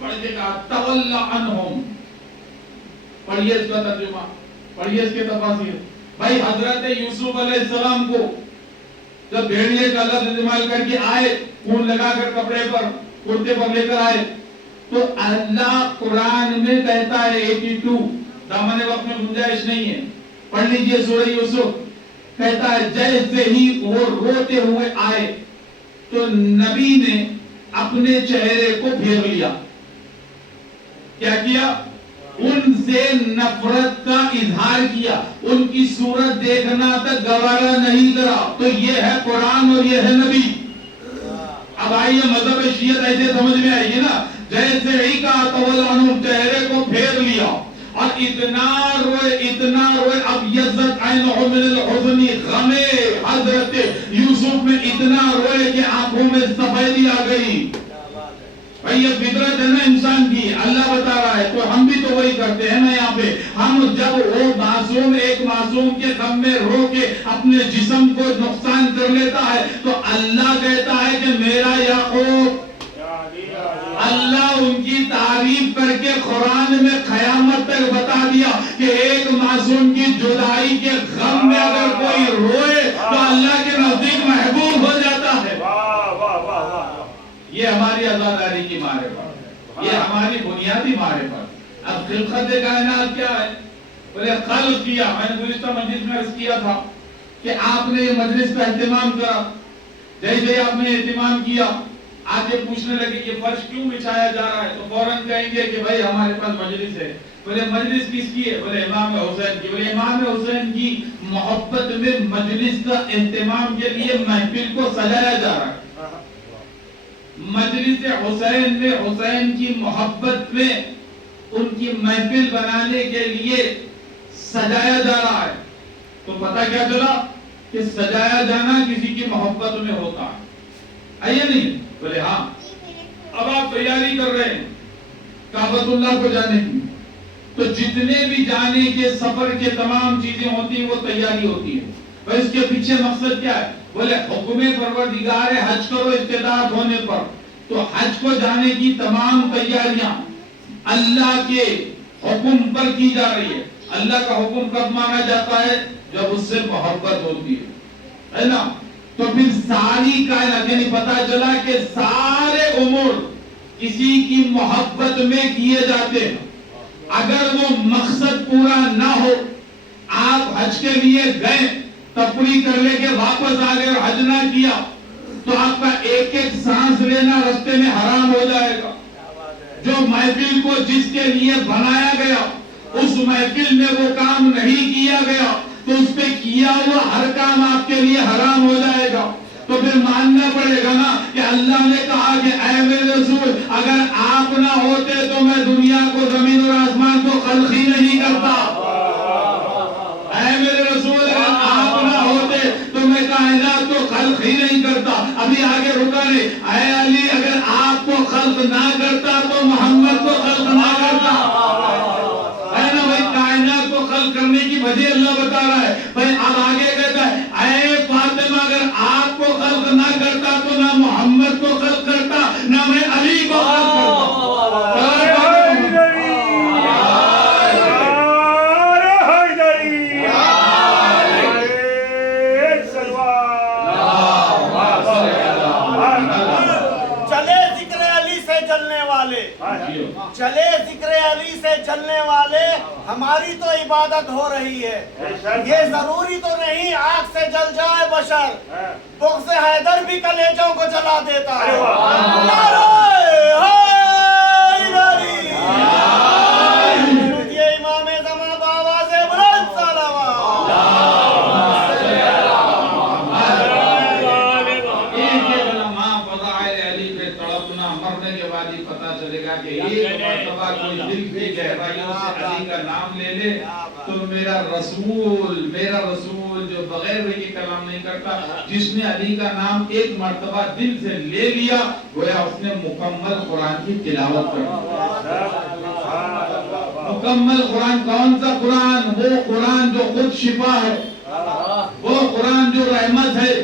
پڑھ کے کہا تولا عنہم. پڑھیے اس کا ترجمہ، پڑھیے اس کے تفاسیر. بھائی حضرت یوسف علیہ السلام کو جب بھیڑیے کا لفظ استعمال کر کے آئے، خون لگا کر کپڑے پر کرتے پر لے کر آئے، تو اللہ قرآن میں کہتا ہے 82 دامن وقت میں گنجائش نہیں ہے، پڑھ لیجئے سورہ یوسف. کہتا ہے جیسے ہی وہ روتے ہوئے آئے تو نبی نے اپنے چہرے کو پھیر لیا. کیا کیا؟ ان سے نفرت کا اظہار کیا، ان کی صورت دیکھنا تک گوارا نہیں کرا. تو یہ ہے قرآن اور یہ ہے نبی. اب آئیے مذہب شیعت ایسے سمجھ میں آئے گی نا، جیسے ہی کہا تو چہرے کو پھیر لیا اور اتنا روئے اب یزت عینہ من الحزن، غم حضرت یوسف میں اتنا روئے کہ آنکھوں میں سفیدی آ گئی. بھئی یہ فطرت ہے نا انسان کی، اللہ بتا رہا ہے، تو ہم بھی تو وہی کرتے ہیں نا. یہاں پہ ہم جب وہ معصوم ایک معصوم کے غم میں رو کے اپنے جسم کو نقصان کر لیتا ہے تو اللہ کہتا ہے کہ میرا یعقوب. اللہ ان کی تعریف کر کے قرآن میں قیامت تک بتا دیا کہ ایک معصوم کی جدائی کے غم میں اگر کوئی روئے تو اللہ کے نزدیک محبوب ہو جاتا ہے. یہ ہماری عزاداری کی معرفت، یہ ہماری بنیادی معرفت. اب خلقت کائنات کیا ہے؟ بولے خلق کیا. میں نے گزشتہ مجلس میں عرض کیا تھا کہ آپ نے یہ مجلس کا اہتمام کرا. جیسے آپ نے اہتمام کیا آگے پوچھنے لگے یہ فرش کیوں بچھایا جا رہا ہے تو فوراً کہیں گے کہ بھائی ہمارے پاس مجلس ہے. بولے مجلس کس کی ہے؟ بولے امام حسین کی. بولے امام حسین کی محبت میں مجلس کا اہتمام کے لیے محفل کو سجایا جا رہا ہے. مجلس حسین میں حسین کی محبت میں ان کی محفل بنانے کے لیے سجایا جا رہا ہے. تو پتہ کیا چلا کہ سجایا جانا کسی کی محبت میں ہوتا ہے یا نہیں؟ بولے ہاں. اب آپ تیاری کر رہے ہیں کعبۃ اللہ کو جانے کی، تو جتنے بھی جانے کے سفر کے تمام چیزیں ہوتی ہیں وہ تیاری ہوتی ہے. اور اس کے پیچھے مقصد کیا ہے؟ بولے حکم پروردگار ہے حج کرو استطاعت ہونے پر. تو حج کو جانے کی تمام تیاریاں اللہ کے حکم پر کی جا رہی ہے. اللہ کا حکم کب مانا جاتا ہے؟ جب اس سے محبت ہوتی ہے نا. تو پھر ساری کائنات یعنی پتا چلا کہ سارے امور کسی کی محبت میں کیے جاتے ہیں. اگر وہ مقصد پورا نہ ہو، آپ حج کے لیے گئے تفریح کر لے کے واپس آ گئے اور حج نہ کیا، تو آپ کا ایک ایک سانس لینا راستے میں حرام ہو جائے گا. جو محفل کو جس کے لیے بنایا گیا اس محفل میں وہ کام نہیں کیا گیا تو اس پہ کیا ہوا ہر کام آپ کے لیے حرام ہو جائے گا. تو پھر ماننا پڑے گا نا کہ اللہ نے کہا کہ اے میرے رسول اگر آپ نہ ہوتے تو میں دنیا کو، زمین اور آسمان کو خلق ہی نہیں کرتا. اے میرے رسول اگر آپ نہ ہوتے تو میں کائنات کو خلق ہی نہیں کرتا. ابھی آگے رکا نہیں. اے علی اگر آپ کو خلق نہ کرتا تو محمد کو خلق نہ کرتا. ہے نا بھائی؟ کائنات کو خلق کرنے کی وجہ اللہ بتا رہا ہے. بھائی اب آگے کہتا ہے اے فاطمہ اگر آپ کو خلق نہ کرتا تو نہ محمد کو خلق کرتا نہ میں علی کو خلق کرتا. چلے ذکر علی سے جلنے والے، ہماری تو عبادت ہو رہی ہے. یہ ضروری تو نہیں آگ سے جل جائے بشر، بغض حیدر بھی کلیجوں کو جلا دیتا ہے. نعرہ حیدری، یہ امام زمان بآواز بلند صلوات. ایک مرتبہ کوئی دل کی گہرائیوں سے علی کا نام لے لے تو میرا رسول جو بغیر یہ کلام نہیں کرتا، جس نے علی کا نام ایک مرتبہ دل سے لے لیا گویا اس نے مکمل قرآن کی تلاوت کر دی. مکمل قرآن کون سا قرآن؟ وہ قرآن جو خود شفا ہے، وہ قرآن جو رحمت ہے،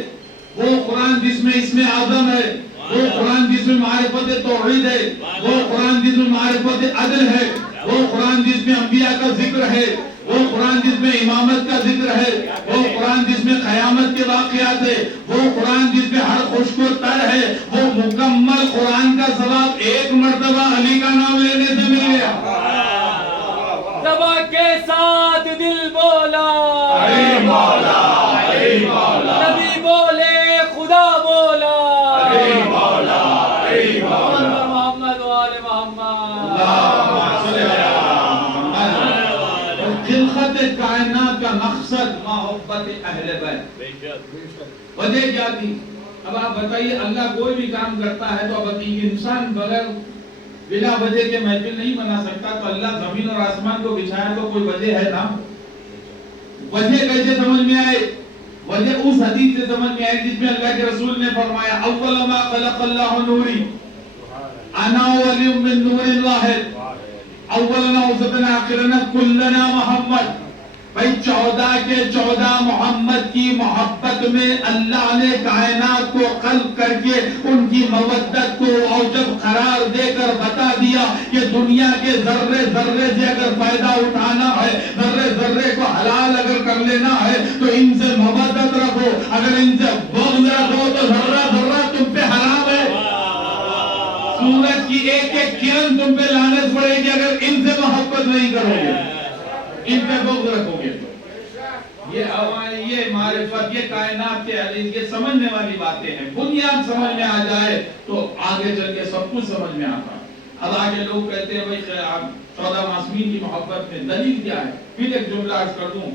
وہ قرآن جس میں اسم اعظم ہے، وہ قرآن جس میں معرفت توحید ہے، وہ قرآن جس میں معرفت عدل ہے، وہ قرآن جس میں انبیاء کا ذکر ہے، وہ قرآن جس میں امامت کا ذکر ہے، وہ قرآن جس میں قیامت کے واقعات ہے، وہ قرآن جس میں ہر خشک و تر ہے. وہ مکمل قرآن کا ثواب ایک مرتبہ علی کا نام لینے سے مل گیا. دبا کے ساتھ دل بولا اے مولا، اے مولا، نبی بولے خدا بولا. محمد وآل محمد. خلقت کائنات کا مقصد محبت اہل بیت. وجہ کیا تھی؟ اب آپ بتائیے اللہ کوئی بھی کام کرتا ہے تو اب انسان بغیر بلا وجہ کے محفل نہیں بنا سکتا. تو اللہ زمین اور آسمان کو بچھایا تو کوئی وجہ ہے نا. وجہ کیسے سمجھ میں آئے؟ وجہ اس حدیث سے سمجھ میں آئے جس میں اللہ کے رسول نے فرمایا اول ما خلق اللہ نوری انا ولی من نور واحد اولنا وسطنا آخرنا کلنا محمد. بھائی 14 کے 14 محمد کی محبت میں اللہ نے کائنات کو خلق کر کے ان کی مودت کو اوجب قرار دے کر بتا دیا کہ دنیا کے ذرے ذرے سے اگر فائدہ اٹھانا ہے، ذرے ذرے کو حلال اگر کر لینا ہے تو ان سے مودت رکھو، اگر ان سے بغض رکھو تو ذرہ ذرہ تم پہ حرام ہے. سورج کی ایک ایک کرن تم پہ لعنت پڑے گی اگر ان سے محبت نہیں کرو گے، ان پہ بغض رکھو گے. یہ معرفت، یہ کائنات کے عزیز، یہ سمجھنے والی باتیں ہیں. بنیاد سمجھ میں آ جائے تو آگے چل کے سب کچھ سمجھ میں آتا ہے. اب آگے لوگ کہتے ہیں بھائی 14 معصومین کی محبت میں دلیل کیا ہے؟ پھر ایک جملہ عرض کر دوں،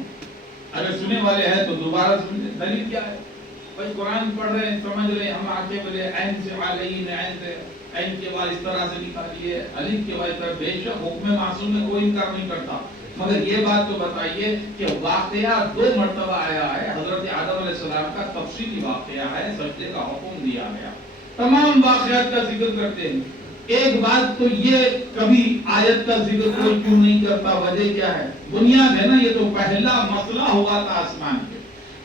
اگر سننے والے ہیں تو دوبارہ سنیں. دلیل کیا ہے؟ بھائی قرآن پڑھ رہے ہیں، سمجھ رہے ہیں، ہم آگے بولے عین سے علیین، عین سے عین کے بعد اس طرح سے نکالیے، الف کے بعد بے شک حکم معصوم میں کوئی انکار نہیں کرتا، مگر یہ بات تو بتائیے کہ واقعہ 2 مرتبہ آیا ہے، حضرت آدم علیہ السلام کا تفصیلی واقعہ ہے، سجدے کا حکم دیا گیا، تمام واقعات کا ذکر کرتے ہیں، ایک بات تو یہ کبھی آیت کا ذکر کوئی کیوں نہیں کرتا، وجہ کیا ہے؟ بنیاد ہے نا، یہ تو پہلا مسئلہ ہوا تھا آسمان پہ۔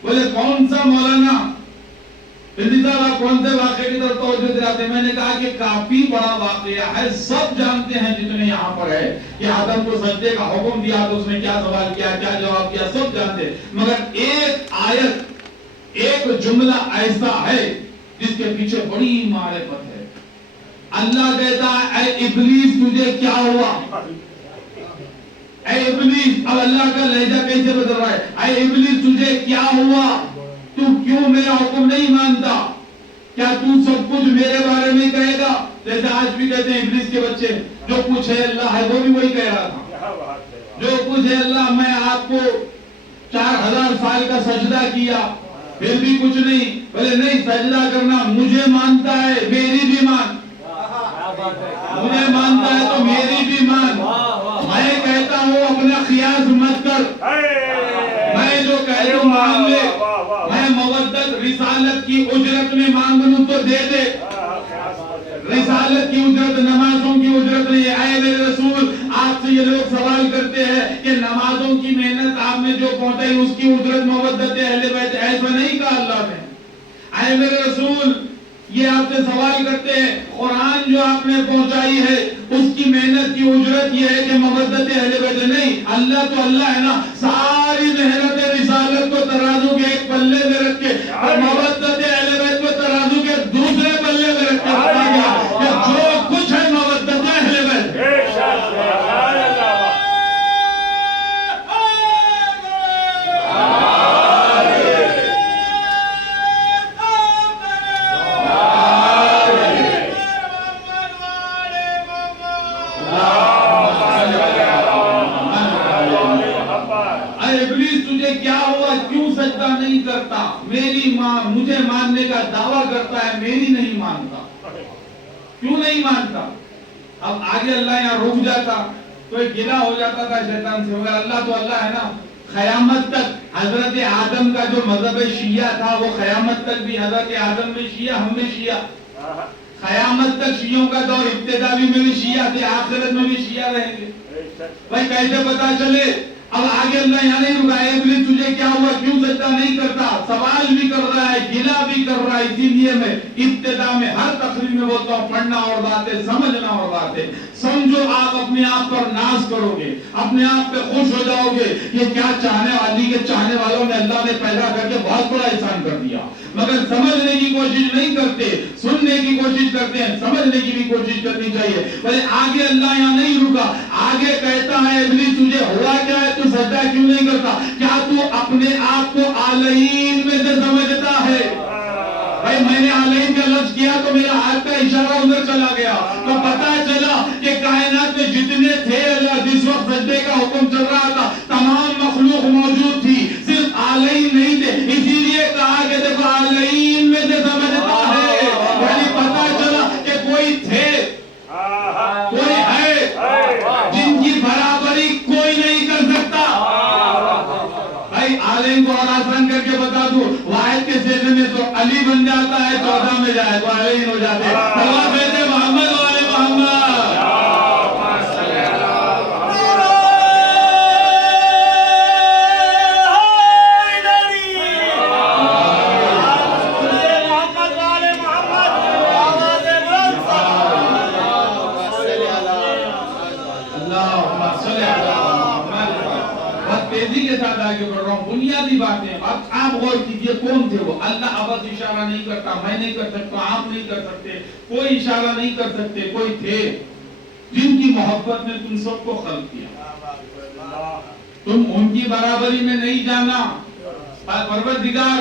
بولے کون سا مولانا آپ کون سے واقعے کی طرف توجہ دلاتے ہیں؟ میں نے کہا کہ کافی بڑا واقعہ ہے، سب جانتے ہیں جتنے یہاں پر ہے کہ آدم کو سجدے کا حکم دیا تو اس نے کیا سوال کیا، کیا جواب کیا، سب جانتے ہیں، مگر ایک آیت، ایک جملہ ایسا ہے جس کے پیچھے بڑی معرفت ہے۔ اللہ کہتا ہے اے ابلیس تجھے کیا ہوا؟ اے ابلیس، اب اللہ کا لہجہ کیسے بدل رہا ہے؟ اے ابلیس تجھے کیا ہوا؟ تو کیوں میرا حکم نہیں مانتا؟ کیا تو سب کچھ میرے بارے میں کہے گا؟ جیسے آج بھی کہتے ہیں ابلیس کے بچے، جو کچھ ہے اللہ ہے، وہ بھی وہی کہہ رہا تھا، جو کچھ ہے اللہ، میں آپ کو 4000 سال کا سجدہ کیا پھر بھی کچھ نہیں۔ بولے نہیں، سجدہ کرنا مجھے مانتا ہے، میری بھی مان، مجھے مانتا ہے تو میری بھی مان۔ میں کہتا ہوں اپنا خیال مت کر، میں جو کہہ دوں مان لے، میں مودت رسالت کی اجرت میں مانگ لوں تو دے دے، رسالت کی اجرت نمازوں کی اجرت نہیں ہے۔ اے میرے رسول، آپ سے یہ لوگ سوال کرتے ہیں کہ نمازوں کی محنت آپ نے جو پہنچائی اس کی اجرت مودت اہل بیت، ایسا نہیں کہا اللہ نے۔ اے میرے رسول، یہ آپ سے سوال کرتے ہیں قرآن جو آپ نے پہنچائی ہے اس کی محنت کی اجرت یہ ہے کہ مودت اہل بیت، نہیں، اللہ تو اللہ ہے نا، ساری محنت رسالت کو ترازو کے ایک پلے میں رکھ کے اور مودت اہل بیت کو ترازو کے دوسرے پلے میں رکھ کے بتا گیا کہ جو کچھ ہے مودت اہل بیت۔ نہیں کرتا، میری ماں مجھے ماننے کا دعویٰ کرتا ہے، میری نہیں مانتا، کیوں نہیں مانتا؟ اب آگے اللہ یہاں رک جاتا تو ایک گلہ ہو جاتا تھا شیطان سے، مگر اللہ تو اللہ ہے نا، قیامت تک حضرت آدم کا جو مذہب شیعہ تھا وہ قیامت تک بھی، حضرت آدم میں شیعہ، ہم میں شیعہ، قیامت تک شیعوں کا دور، ابتدا بھی شیعہ تھے، آخرت میں بھی شیعہ رہیں گے۔ بھائی کیسے پتا چلے؟ اب آگے اللہ یہاں نہیں رکا، اے ابلیس تجھے کیا ہوا، کیوں سجدہ نہیں کرتا؟ سوال بھی کر رہا ہے، گلہ بھی کر رہا ہے۔ اسی لیے میں ابتدا میں ہر تقریر میں بولتا ہوں، پڑھنا اور بات ہے، سمجھنا اور بات ہے۔ سمجھو آپ اپنے آپ پر ناز کرو گے، اپنے آپ پہ خوش ہو جاؤ گے، یہ کیا چاہنے والی کے چاہنے والوں نے اللہ نے پیدا کر کے بہت بڑا احسان کر دیا، مگر سمجھنے کی کوشش نہیں کرتے، سننے کی کوشش کرتے ہیں، سمجھنے کی بھی کوشش کرنی چاہیے۔ بھلے آگے اللہ یہاں نہیں رکا، آگے کہتا ہے ابلیس تجھے ہوا کیا ہے، تو سجدہ کیوں نہیں کرتا؟ کیا تو اپنے آپ کو عالین میں سے سمجھتا ہے؟ بھائی میں نے عالین کا لفظ کیا تو میرا ہاتھ کا اشارہ ادھر چلا گیا، تو پتا چلا کہ کائنات میں جتنے تھے اللہ جس وقت سجدے کا حکم چل رہا تھا تمام مخلوق موجود تھی، صرف عالین نہیں تھے، اسی لیے کہا کہ دیکھو عالین میں سے سمجھتا ہے، یعنی پتا چلا کہ کوئی تھے، کوئی ہے جن کی برابری کوئی نہیں کر سکتا۔ بھائی عالم کو اور آسان کر کے بتا دوں، واحد کے سینے میں تو علی بن جاتا ہے، 14 میں جائے تو علی ہو جاتے ہیں۔ اللہ کہتے محمد والے محمد، آگے بڑھ رہا ہوں، بنیادی باتیں اب آپ غور کیجئے، کون تھے وہ؟ اللہ ابد اشارہ نہیں کرتا، میں نہیں کر سکتا، آپ نہیں کر سکتے، کوئی اشارہ نہیں کر سکتے، کوئی تھے جن کی محبت نے تم سب کو خلق کیا، تم ان کی برابری میں نہیں جانا۔ پروردگار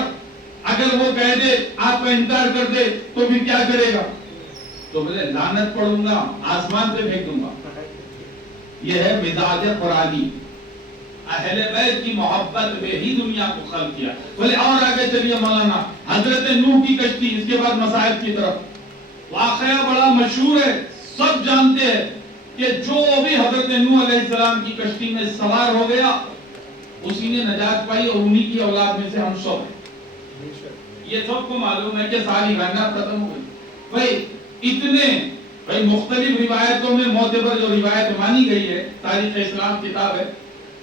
اگر وہ کہہ دے آپ کا انکار کر دے تو بھی کیا کرے گا؟ تو بولے لعنت پڑھوں گا، آسمان سے پھینک دوں گا۔ یہ ہے مزاج قرآنی، اہل بیت کی محبت میں ہی دنیا کو خلق کیا۔ بولے اور آگے چلیے مولانا، حضرت نوح کی کشتی، اس کے بعد مصائب کی طرف، واقعہ بڑا مشہور ہے، سب جانتے ہیں، کہ جو بھی حضرت نوح علیہ السلام کی کشتی میں سوار ہو گیا اسی نے نجات پائی، اور انہی کی اولاد میں سے ہم سب ہیں۔ یہ سب کو معلوم ہے کہ ساری کائنات ختم ہو گئی۔ بھائی مختلف روایتوں میں معتبر جو روایت مانی گئی ہے، تاریخ اسلام کتاب ہے،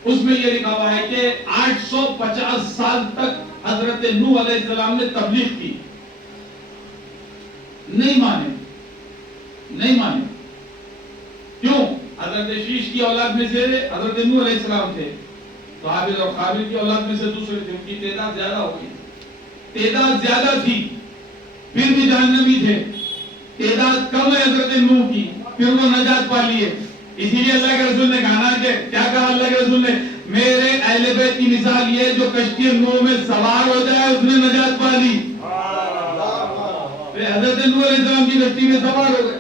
اس میں یہ لکھا ہوا ہے کہ 850 سال تک حضرت نوح علیہ السلام نے تبلیغ کی، نہیں مانے۔ کیوں؟ حضرت شیش کی اولاد میں سے حضرت نوح علیہ السلام تھے، تو حابیل اور قابیل کی اولاد میں سے دوسرے تھے، ان کی تعداد زیادہ ہو گئی، تعداد زیادہ تھی پھر بھی جہنمی تھے، تعداد کم ہے حضرت نوح کی پھر وہ نجات پا لیے۔ اسی لیے اللہ کے رسول نے کہا کہ کیا کہا اللہ کے رسول نے؟ میرے اہل بیت کی مثال یہ جو کشتی نوح میں سوار ہو جائے اس نے نجات پا لی۔ حضرت نوح علیہ السلام کی کشتی میں سوار ہو گئے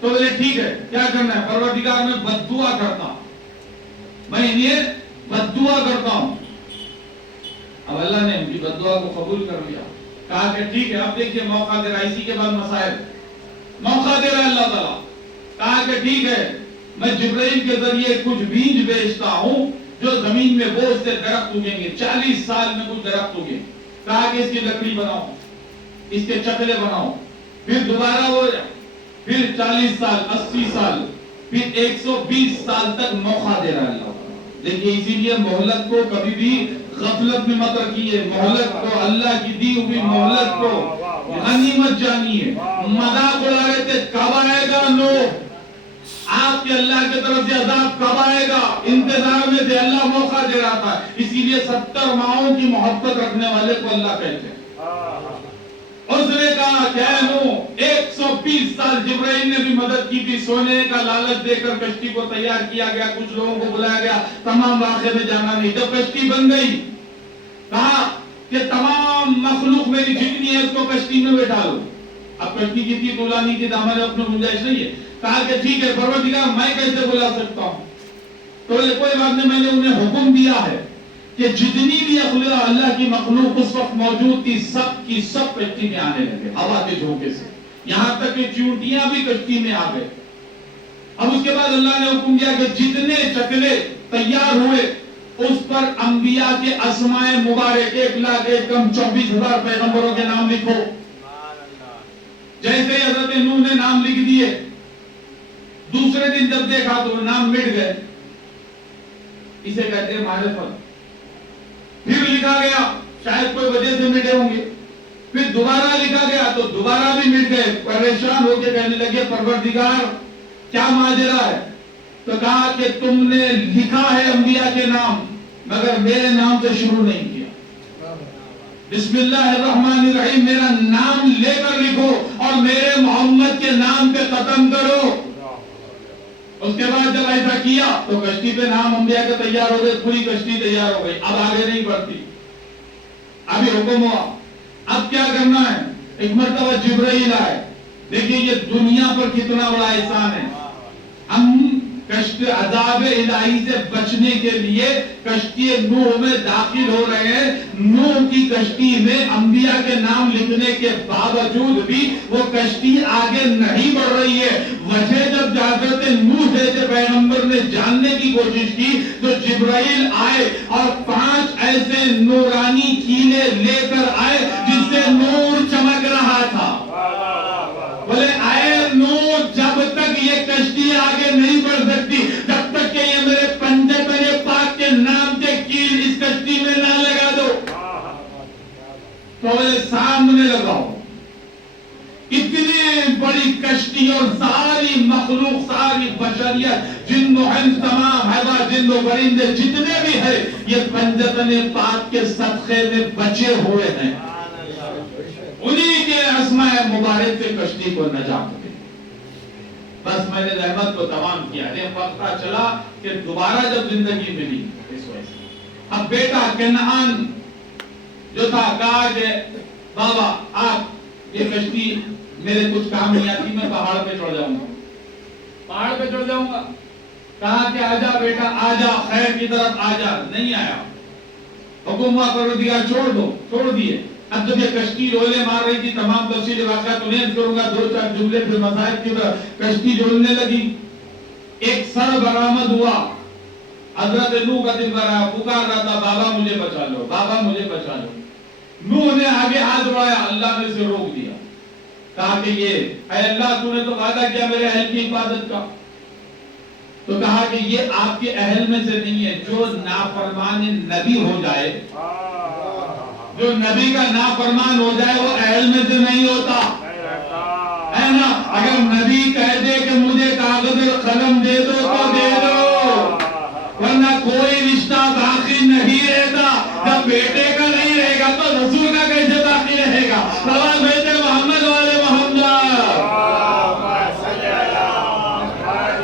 تو بولے ٹھیک ہے کیا کرنا ہے؟ پروردگار میں بد دعا کرتا ہوں، میں انہیں بد دعا کرتا ہوں۔ اب اللہ نے ان کی بد دعا کو قبول کر لیا، کہا کہ ٹھیک ہے اب دیکھیے موقع دے رہا، اسی کے بعد مسائل موقع دے رہا اللہ تعالیٰ، کہا کہ ٹھیک ہے میں جبرائیل کے ذریعے کچھ بیج بیچتا ہوں جو زمین میں بوجھ سے درخت اگیں گے، 40 سال میں کچھ درخت اگے، کہا کہ اس کی لکڑی بناؤ، اس کے چکلے بناؤ، پھر دوبارہ ہو جائے، پھر 40 سال 80 سال پھر 120 سال تک موقع دے رہا اللہ تعالیٰ۔ دیکھیے اسی لیے مہلت کو کبھی بھی غفلت میں مت رکھیے، مہلت کو اللہ کی دی ہوئی مہلت کو غنیمت جانیے۔ مذاق اڑا رہے تھے کب آئے گا نوح، آپ کے اللہ کی طرف سے عذاب کب آئے گا، انتظار میں تھے، اللہ موقع دے رہا تھا۔ اسی لیے 70 ماہوں کی محبت رکھنے والے کو اللہ کہتے ہیں۔ اس نے کہا کہ اے نوح 120 سال جبرائیل نے بھی مدد کی تھی، سونے کا لالچ دے کر کشتی کو تیار کیا گیا، کچھ لوگوں کو بلایا گیا، تمام واقعے میں جانا نہیں۔ جب کشتی بن گئی کہا کہ تمام مخلوق میری جتنی ہے اس کو کشتی میں بٹھا لو۔ اب کشتی جتنی طولانی تھی ہمارے اپنے گنجائش نہیں ہے، کہا کہ ٹھیک ہے پروردگار میں کیسے بلا سکتا ہوں؟ تو کوئی بات نہیں، میں نے انہیں حکم دیا ہے کہ جتنی بھی اللہ کی مخلوق اس وقت موجود تھی سب کی سب کشتی میں آنے لگے ہوا کے جھونکے سے، یہاں تک کہ چیونٹیاں بھی کشتی میں آ گئے۔ اب اس کے بعد اللہ نے حکم دیا کہ جتنے چکلے تیار ہوئے اس پر انبیاء کے اسماء مبارک 1,24,000 پیغمبروں کے نام لکھو۔ جیسے حضرت نوح نے نام لکھ دیے، دوسرے دن جب دیکھا تو نام مٹ گئے، اسے کہتے ہیں معرفت۔ پھر لکھا گیا، شاید کوئی وجہ سے مٹے ہوں گے، پھر دوبارہ لکھا گیا تو دوبارہ بھی مٹ گئے، پریشان ہو کے کہنے لگے پروردگار کیا ماجرا ہے؟ تو کہا کہ تم نے لکھا ہے انبیاء کے نام مگر میرے نام سے شروع نہیں کیا۔ بسم اللہ الرحمن الرحیم میرا نام لے کر لکھو اور میرے محمد کے نام پہ ختم کرو۔ اس کے بعد جب ایسا کیا تو کشتی پہ نام انبیاء کے تیار ہو گئے، پوری کشتی تیار ہو گئی، اب آگے نہیں بڑھتی۔ ابھی حکم ہوا اب کیا کرنا ہے؟ ایک مرتبہ جبرائیل آئے، دیکھیں یہ دنیا پر کتنا بڑا احسان ہے، ہم عذاب الہی سے بچنے کے لیے کشتی نوح میں داخل ہو رہے ہیں۔ نوح کی کشتی میں انبیاء کے نام لکھنے کے باوجود بھی وہ کشتی آگے نہیں بڑھ رہی ہے۔ وجہ جب حضرت نوح جیسے پیغمبر نے جاننے کی کوشش کی تو جبرائیل آئے اور 5 ایسے نورانی کیلے لے کر آئے جن سے نور چمک رہا تھا۔ بولے اے نوح جب تک یہ کشتی آگے نہیں بڑھ سکتی جب تک کہ یہ میرے پنجتن پاک کے نام کے کیل اس کشتی میں نہ لگا دو۔ تو بولے سامنے لگاؤ۔ اتنی بڑی کشتی اور ساری مخلوق، ساری بشریت، جن و انس، تمام حیوانات، جن و پرندے جتنے بھی ہیں یہ پنجتن پاک کے صدقے میں بچے ہوئے ہیں، انہی کے اسماء مبارک سے کشتی کو نجات دے۔ بس میں نے رحمت کو تمام کیا، پتہ چلا کہ دوبارہ جب زندگی ملی اس وجہ سے اب بیٹا کنعان جو تھا کہا کہ بابا آپ یہ کشتی میرے کچھ کام نہیں آتی، میں پہاڑ پہ چڑھ جاؤں گا، پہاڑ پہ چڑھ جاؤں گا۔ کہا کہ آجا بیٹا آجا، خیر کی طرف آجا، نہیں آیا۔ حکم ہوا پروردگار چھوڑ دو، چھوڑ دیے۔ اب جب یہ کشتی رولے مار رہی تھی، تمام تفصیل واقعات انہیں کروں گا، 2-4 جملے پھر مذاہب کی طرف کشتی جولنے لگی، ایک سر برآمد ہوا. حضرت نوح کا دل بھرا، پکار رہا تھا بابا مجھے بچا لو، بابا مجھے بچا لو. نوح نے آگے ہاتھ بڑھایا، اللہ نے اسے روک دیا. کہا کہ یہ اے اللہ تو نے تو وعدہ کیا میرے اہل کی حفاظت کا. تو کہا کہ یہ آپ کے اہل میں سے نہیں ہے. جو نافرمان نبی ہو جائے، جو نبی کا نافرمان ہو جائے وہ اہل میں سے نہیں ہوتا ہے نا. اگر نبی کہہ دے کہ مجھے کاغذ اور قلم دے دو تو دے دو، ورنہ کوئی رشتہ باقی نہیں رہتا. جب بیٹے کا نہیں رہے گا تو رسول کا کیسے باقی رہے گا؟ سوال بیٹے محمد والے محمد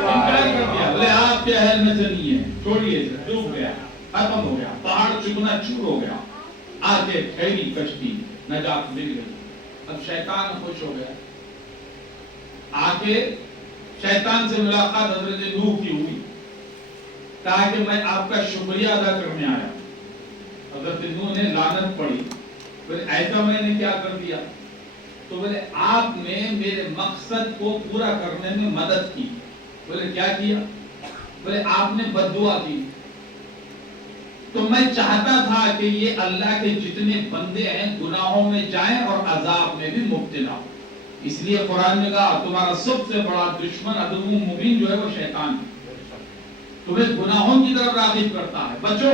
انکار کر دیا، بولے آپ کے اہل میں سے نہیں ہے، چھوڑیے، ڈوب گیا، ختم ہو گیا، پہاڑ چکنا چور ہو گیا. آگے ٹھہری کشتی، نجات مل گئی. اب شیطان خوش ہو گیا. آگے شیطان سے ملاقات حضرت نوح کی ہوئی. کہا کہ میں آپ کا شکریہ ادا کرنے آیا. حضرت نوح نے لعنت پڑی، بولے ایسا میں نے کیا کر دیا؟ تو بولے آپ نے میرے مقصد کو پورا کرنے میں مدد کی. بولے کیا کیا؟ بولے آپ نے بد دعا کی. تو میں چاہتا تھا کہ یہ اللہ کے جتنے بندے ہیں گناہوں میں جائیں اور عذاب میں بھی مبتلا ہو. اس لیے قرآن نے کہا تمہارا سب سے بڑا دشمن عدو مبین جو ہے وہ شیطان ہے. تمہیں گناہوں کی طرف راغب کرتا ہے، بچو.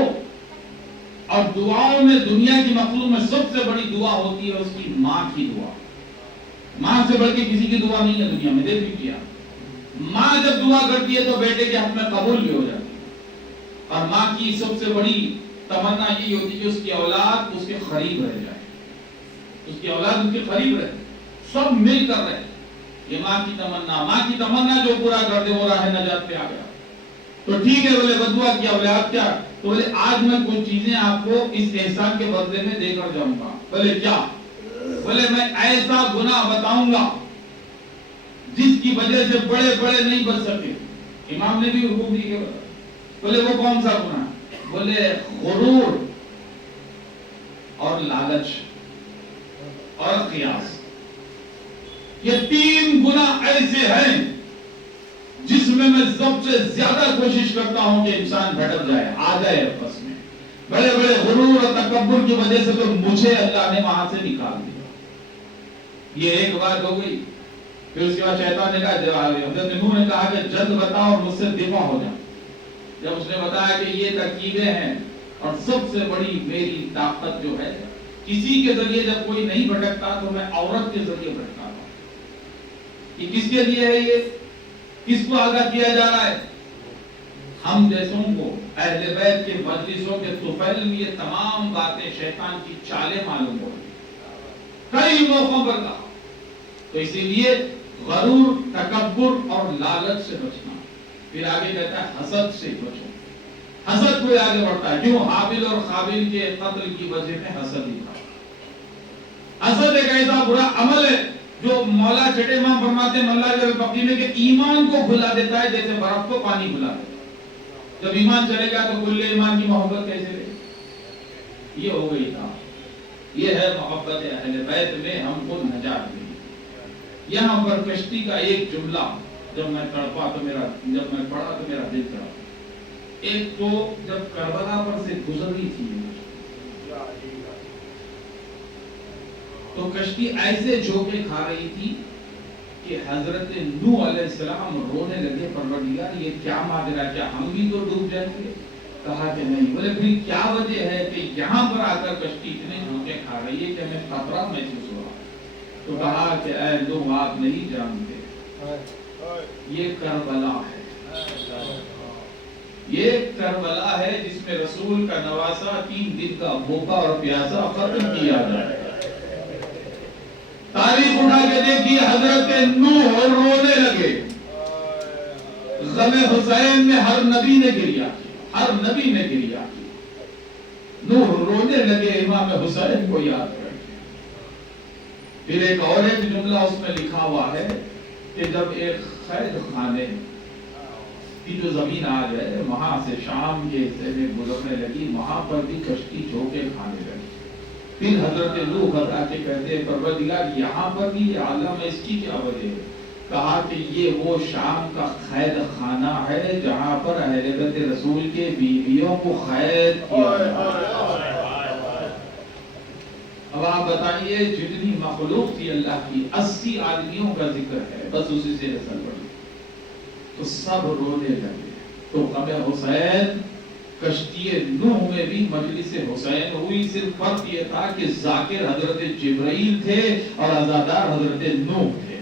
اور دعاؤں میں دنیا کی مخلوق میں سب سے بڑی دعا ہوتی ہے اس کی ماں کی دعا. ماں سے بڑھ کے کسی کی دعا نہیں ہے دنیا میں. دیکھ بھی کیا ماں جب دعا کرتی ہے تو بیٹے کے حق میں قبول بھی ہو جاتی ہے. اور ماں کی سب سے بڑی تمنا یہ ہوتی ہے کہ اس کی اولاد اس کے قریب رہ جائے، اس کی اولاد اس کے قریب رہے، سب مل کر رہے. یہ ماں کی تمنا. ماں کی تمنا جو پورا کر دے وہ راہ نجات پہ آ گیا. تو ٹھیک ہے، بولے بدعا کیا، بولے آپ کیا؟ تو بولے آج میں کچھ چیزیں آپ کو اس احسان کے بدلے میں دے کر جاؤں گا. بولے کیا؟ بولے میں ایسا گناہ بتاؤں گا جس کی وجہ سے بڑے بڑے نہیں بچ سکے. امام نے بھی حکم دی کہ بولے وہ کون سا گناہ؟ بولے غرور اور لالچ اور قیاس. یہ تین گناہ ایسے ہیں جس میں سب سے زیادہ کوشش کرتا ہوں کہ انسان بھٹک جائے، آ جائے آپس میں. بڑے بڑے غرور اور تکبر کی وجہ سے تو مجھے اللہ نے وہاں سے نکال دیا. یہ ایک بات ہو گئی. پھر اس کے بعد شیطان نے کہا، حضرت نوح نے کہا کہ جلد بتاؤ اور مجھ سے دفاع ہو جا. جب اس نے بتایا کہ یہ ترکیبیں ہیں اور سب سے بڑی میری طاقت جو ہے، کسی کے ذریعے جب کوئی نہیں بھٹکتا تو میں عورت کے ذریعے بھٹکتا ہوں. یہ کس کے لیے ہے؟ یہ کس کو آگاہ کیا جا رہا ہے؟ ہم جیسوں کو، اہل بیت کے مجلسوں کے طفیل میں یہ تمام باتیں شیطان کی چالیں معلوم ہو رہی کئی موقعوں پر کہا. تو اسی لیے غرور، تکبر اور لالچ سے بچنا. پھر آگے کہتا ہے حسد سے بچو. حسد کوئی آگے بڑھتا ہے. کیوں؟ حابیل اور قابیل کے قتل کی وجہ میں حسد ہی تھا. حسد ایک ایسا برا عمل ہے جو مولا چھٹے امام فرماتے ہیں اللہ جل بقی میں کہ ایمان کو بھلا دیتا ہے جیسے برف کو پانی بھلا دیتا ہے. جب ایمان چلے گا تو کل ایمان کی محبت کیسے رہے؟ یہ ہو گئی تھا. یہ ہے محبت اہل بیت میں ہم کو نجات ملی. یہاں پر کشتی کا ایک جملہ جب میں پڑھا تو میرا دل چڑھا. ایک تو جب کربلا پر سے گزری تھی تو کشتی ایسے جھونکے کھا رہی تھی کہ حضرت نوح علیہ السلام رونے لگے، پروردگار یہ کیا ماجرا، کیا ہم بھی تو ڈوب جائیں گے؟ کہا کہ نہیں. بولے پھر کیا وجہ ہے کہ یہاں پر آ کر کشتی اتنے جھونکے کھا رہی ہے کہ ہمیں خطرہ محسوس ہو رہا ہے؟ تو کہا کہ اے نوح آپ نہیں جانتے، یہ کربلا ہے. یہ کربلا ہے جس میں رسول کا نواسا 3 دن کا بھوکا اور پیاسا ختم کیا جائے. تاریخ اٹھا کے دیکھیے، حضرت نوح رونے لگے. غم حسین میں ہر نبی نے گریا، ہر نبی نے گریا. نوح رونے لگے امام حسین کو یاد کر. پھر ایک اور ایک جملہ اس میں لکھا ہوا ہے کہ جب ایک قید خانے کی جو زمین آج ہے وہاں سے شام کے حصے میں گزرنے لگی، وہاں پر بھی کشتی جھونکے کھانے لگی. پھر حضرت نوح آ کے کہتے ہیں پروردگار یہاں پر بھی یہ عالم ہے، اس کی کیا وجہ ہے؟ کہا کہ یہ وہ شام کا قید خانہ ہے جہاں پر اہل بیت رسول کے بیویوں کو قید کیا جاتا ہے۔ اب آپ بتائیے جتنی مخلوق تھی اللہ کی 80 آدمیوں کا ذکر ہے، بس اسی سے نسل بڑھی تو سب رونے لگے۔ تو غم حسین کشتی نوح میں بھی مجلس حسین ہوئی، صرف فرق یہ تھا کہ ذاکر حضرت جبرائیل تھے اور عزادار حضرت نوح تھے۔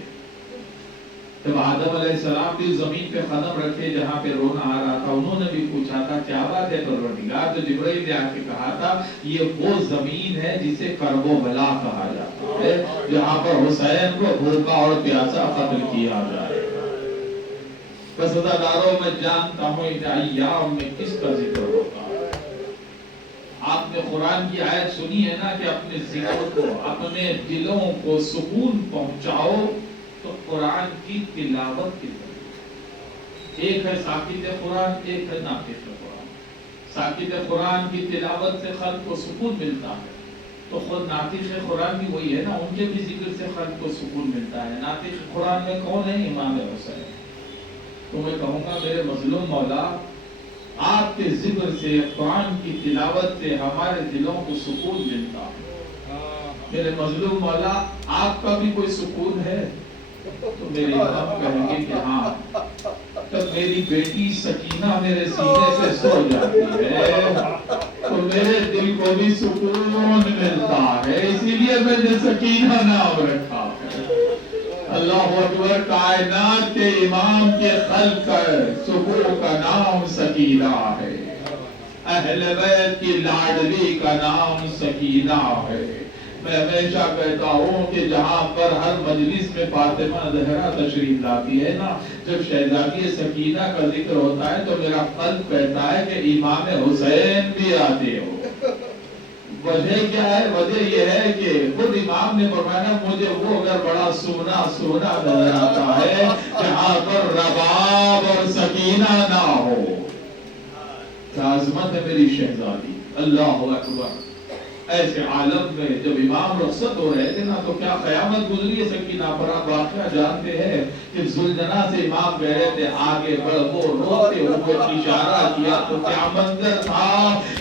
جب آدم علیہ السلام بھی زمین پہ قدم رکھے جہاں پہ رونا آ رہا تھا، انہوں نے بھی پوچھا تھا کیا بات ہے پروردگار؟ تو جبرائیل نے آ کے کہا تھا یہ وہ زمین ہے جسے کرب و بلا کہا جاتا ہے، جہاں پر حسین کو بھوکا اور پیاسا قتل کیا جائے۔ بس عزاداروں میں جانتا ہوں ان ایام میں کس کا ذکر ہوگا۔ آپ نے قرآن کی آیت سنی ہے نا کہ اپنے ذکر کو، اپنے دلوں کو سکون پہنچاؤ تو قرآن کی تلاوت کی ضرورت۔ ایک ہے ساکت قرآن، ایک ہے ناطق قرآن۔ ساکت قرآن کی تلاوت سے خلق کو سکون ملتا ہے، تو خود ناطق قرآن بھی وہی ہے نا، ان کے بھی ذکر سے خلق کو سکون ملتا ہے۔ ناطق قرآن میں کون ہے؟ امام حسین۔ تو میں کہوں گا میرے مظلوم مولا، آپ کے ذکر سے، قرآن کی تلاوت سے ہمارے دلوں کو سکون ملتا ہے۔ میرے مظلوم مولا، آپ کا بھی کوئی سکون ہے؟ تو میرے امام کہیں گے کہ ہاں، تب میری بیٹی سکینہ میرے سینے پہ سو جاتی ہے تو میرے دل کو بھی سکون ملتا ہے، اسی لیے میں نے سکینہ نام رکھا ہے۔ اللہ اکبر، کائنات کے امام کے خلق سکون کا نام سکینہ ہے، اہل بیت کی لاڈلی کا نام سکینہ ہے۔ میں ہمیشہ کہتا ہوں کہ جہاں پر ہر مجلس میں فاطمہ زہرا تشریف لاتی ہے نا، جب شہزادی سکینہ کا ذکر ہوتا ہے تو میرا قلب کہتا ہے کہ امام حسین بھی آتے ہو۔ وجہ کیا ہے؟ وجہ یہ ہے کہ خود امام نے فرمایا مجھے وہ اگر بڑا سونا سونا نظر آتا ہے جہاں پر رباب اور سکینہ نہ ہو۔ کیا عظمت ہے میری شہزادی، اللہ اکبر۔ ایسے عالم میں جب امام رخصت ہو رہے تھے نا تو کیا قیامت گزری ہے سکینہ پر۔ آپ واقعہ جانتے ہیں کہ ذوالجناح سے امام کہہ رہے تھے آگے بڑھ، وہ روتے ہوئے اشارہ کیا تو کیا منظر تھا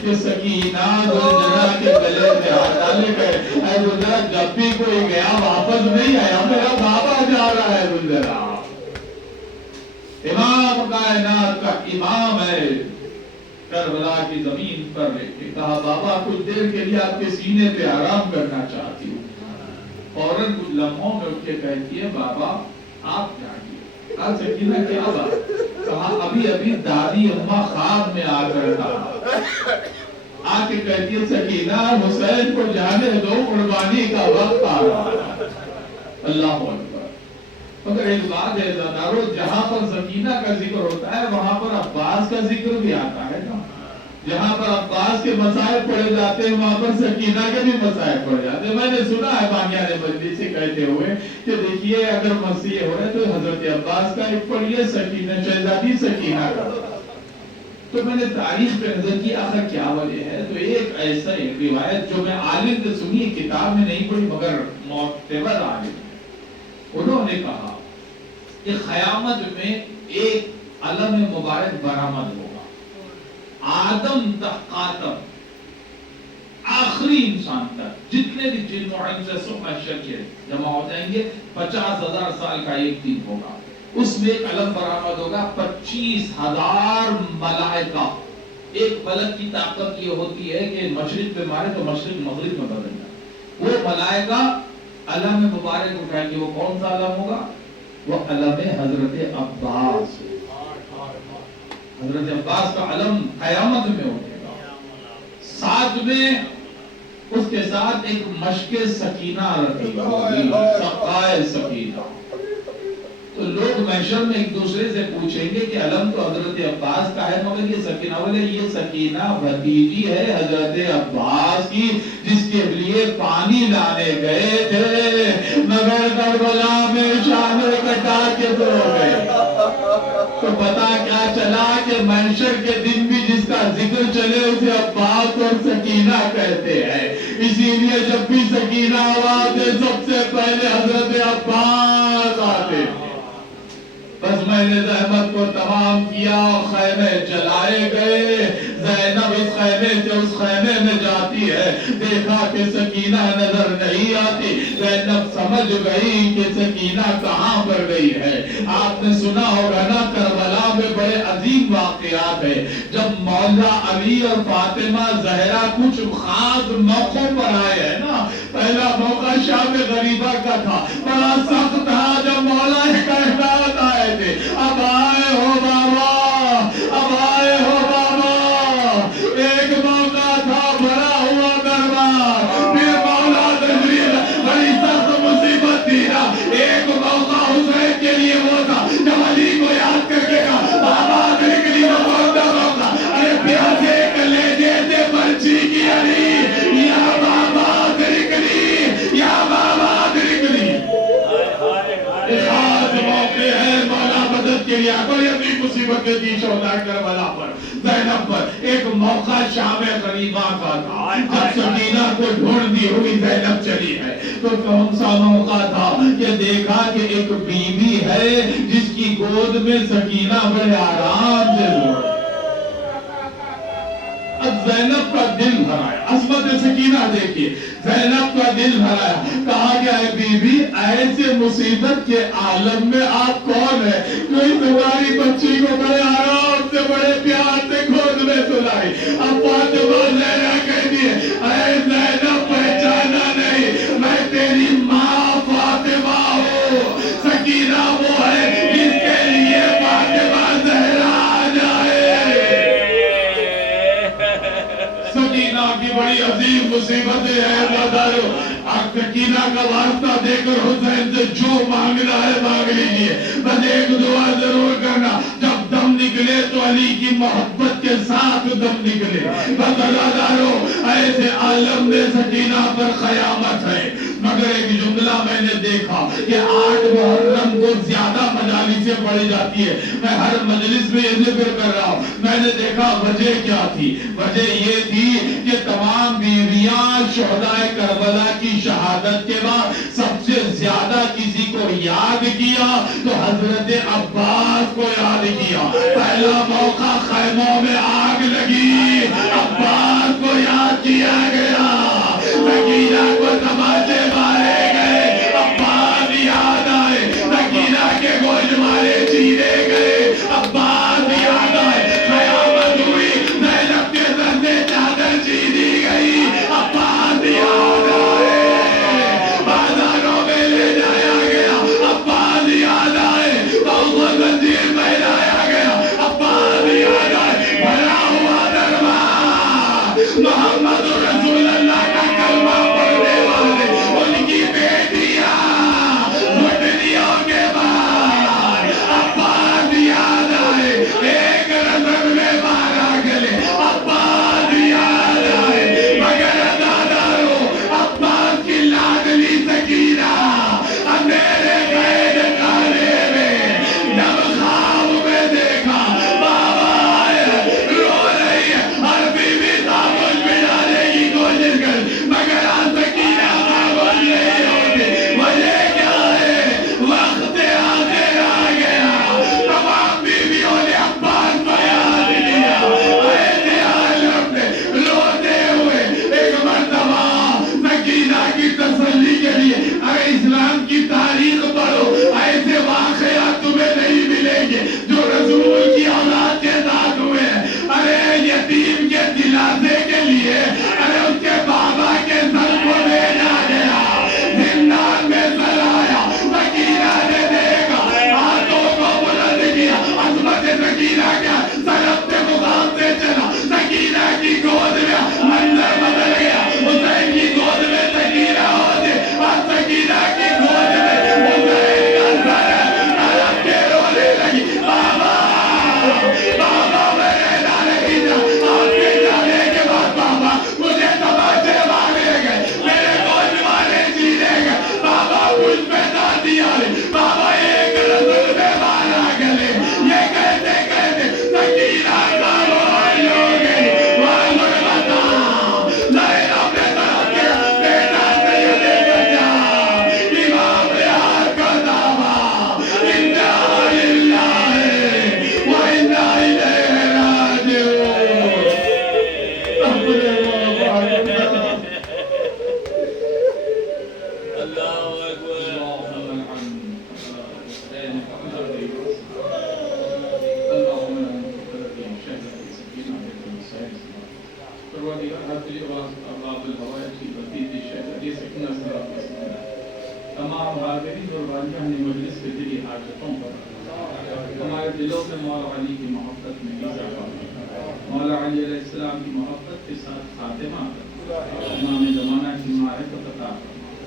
کہ سکینہ ذوالجناح کے گلے میں ہاتھ ڈالے گئے۔ اے ذوالجناح، جب بھی کوئی گیا واپس نہیں آیا، میرا بابا جا رہا ہے۔ ذوالجناح امام کائنات کا امام ہے، کربلا کی زمین پر لے کے کہا بابا کچھ دیر کے لیے آپ کے سینے پہ آرام کرنا چاہتی ہوں۔ فوراً کچھ لمحوں میں اٹھ کے کہتی ہے بابا آپ جائیے۔ کہا سکینہ کیا بات؟ کہا ابھی ابھی دادی اماں خواب میں آ کر کہا، آ کے کہتی ہے سکینہ حسین کو جانے دو، قربانی کا وقت آ رہا ہے۔ اللہ اکبر۔ مگر ایک بات ہے زادارو، جہاں پر سکینہ کا ذکر ہوتا ہے وہاں پر عباس کا ذکر بھی آتا ہے نا۔ جہاں پر عباس کے مسائل پڑھے جاتے ہیں وہاں پر سکینہ کے بھی مسائل پڑھے جاتے ہیں۔ میں نے سنا ہے بانیان مجلس سے کہتے ہوئے کہ دیکھیے اگر مسیح ہو رہے تو حضرت عباس کا ایک پڑھیے، سکینہ شہزادی سکینہ کا۔ تو میں نے تاریخ پہ نظر کی آخر کیا وجہ ہے، تو ایک ایسا ایک روایت جو میں عالم سے سنی، کتاب میں نہیں پڑھی مگر معتبر عالم، انہوں نے کہا کہ قیامت میں ایک علم مبارک برآمد ہوگا، آدم تک آدم، آخری انسان تک جتنے بھی جن و انس و بشر کے جمع ہو جائیں گے، 50,000 سال کا ایک دن ہوگا، اس میں ایک علم برآمد ہوگا، 25,000 ملائکہ۔ ایک ملک کی طاقت یہ ہوتی ہے کہ مشرق پہ مارے تو مشرق مغرب میں بدل جائے۔ وہ ملائکہ علم مبارک اٹھائیں گے۔ وہ کون سا علم ہوگا؟ وہ علم حضرت عباس۔ حضرت عباس کا علم قیامت میں اٹھے گا، ساتھ میں اس کے ساتھ ایک مشک سکینہ رکھی ہوگی، سقائے سکینہ۔ تو لوگ محشر میں ایک دوسرے سے پوچھیں گے کہ علم تو حضرت عباس کا ہے مگر یہ سکینہ، بولے یہ سکینہ بھتیجی ہے حضرت عباس کی جس کے لیے پانی لانے گئے تھے مگر کربلا میں شامل کٹا کے دو گئے۔ تو پتا کیا چلا کہ محشر کے دن بھی جس کا ذکر چلے اسے عباس اور سکینہ کہتے ہیں، اسی لیے جب بھی سکینہ آواز ہے سب سے پہلے حضرت عباس آتے ہیں۔ نے زحمت کو تمام کیا، خیمے جلائے گئے، زینب اس خیمے سے اس خیمے میں جاتی ہے، دیکھا کہ سکینہ نظر نہیں آتی، زینب سمجھ گئی کہ سکینہ کہاں پر گئی ہے۔ آپ نے سنا ہوگا نا کربلا میں بڑے عظیم واقعات ہیں، جب مولا علی اور فاطمہ زہرا کچھ خاص موقعوں پر آئے ہیں نا، پہلا موقع شام غریبہ کا تھا، بڑا سخت تھا، جب مولا کائنات آئے تھے، اب آئے ہو بابا، اب آئے ہو بابا، ایک موقع تھا بھرا ہوا دربار، پھر مولا تشریف، بڑی سخت مصیبت تھی نا، ایک موقع حسین کے لیے وہ تھا جب علی کو یاد کر کے کہا بابا میرے کے لیے موقع موقع، ارے پیاسے کلیجے سے برچی کی علی، یا بابا تیرے کے لیے، یا بابا تیرے کے لیے خاص موقع ہے مولا مدد کے لیے، کوئی اپنی مصیبت کے دی شہداء کربلا پر، زینب پر، ایک موقع شام غریبہ کا تھا، جب سکینہ کو ڈھونڈتی ہوئی زینب چلی ہے، تو کون سا موقع تھا کہ دیکھا کہ ایک بیوی ہے جس کی گود میں سکینہ بڑے آرام سے سو رہی ہے۔ اب زینب کا دل بھرایا، عصمت سکینہ دیکھیے، زینب کا دل بھرایا، کہا کہ اے بی بی ایسے مصیبت کے عالم میں آپ کون ہے؟ کوئی تمہاری بچی کو بڑے آرام سے بڑے پیار سے گود میں سلائی۔ اب فاطمہ زہرا کہتی ہے اے زینب پہچانا نہیں، میں تیری ماں فاطمہ ہوں، سکینہ وہ ہے جس کے لیے فاطمہ زہرا آ جائے۔ سکینہ کی بڑی عظیم مصیبت ہے بدر، سکینہ کا واسطہ دے کر حسین سے جو مانگنا ہے مانگ لیجئے، بس ایک دعا ضرور کرنا، جب دم نکلے تو علی کی محبت کے ساتھ دم نکلے۔ بس عزادارو ایسے عالم میں سکینہ پر قیامت ہے، مگر ایک جملہ میں نے دیکھا کہ 8 محرم کو زیادہ مجالسیں پڑھی جاتی ہے، میں ہر مجلس میں یہ ذکر کر رہا ہوں، میں نے دیکھا وجہ کیا تھی؟ وجہ یہ تھی کہ تمام بیویاں شہداء کربلا کی شہادت کے بعد سب سے زیادہ کسی کو یاد کیا تو حضرت عباس کو یاد کیا۔ پہلا موقع خیموں میں آگ لگی، عباس کو یاد کیا گیا، سکینہ کو تماچے مارے گئے، عباس یاد آئے، سکینہ کے گوشت مارے چیرے گئے، عباس یاد آئے، قیامت ہوئی، زینب کے سر سے چادر چیری گئی، عباس یاد آئے، بازاروں میں لے جایا گیا، عباس یاد آئے، بہو زنجیر پہنایا گیا، عباس یاد آئے، بھرا ہوا دربار، محمد رسول اللہ کا کلمہ پڑھنے والے، ان کی بیٹیاں، گھٹنیوں کے بعد، عباس یاد آئے، ایک رسم میں مارا گلے، عباس یاد آئے، مگر عزادارو عباس کی لاڈلی سکینہ اندھیرے قید خانے میں جب خواب میں دیکھا بابا آئے رو رہی ہے، ہر بیوی خاموش بجانے کی کوشش کر، مگر تمام حاضرین اور والیان نے مجلس کے دلی حاجتوں پر ہمارے دلوں میں مولا علی کی محبت میں اضافہ مولا علی علیہ السلام کی محبت کے ساتھ خاتمہ امام زمانہ کی معرفت عطا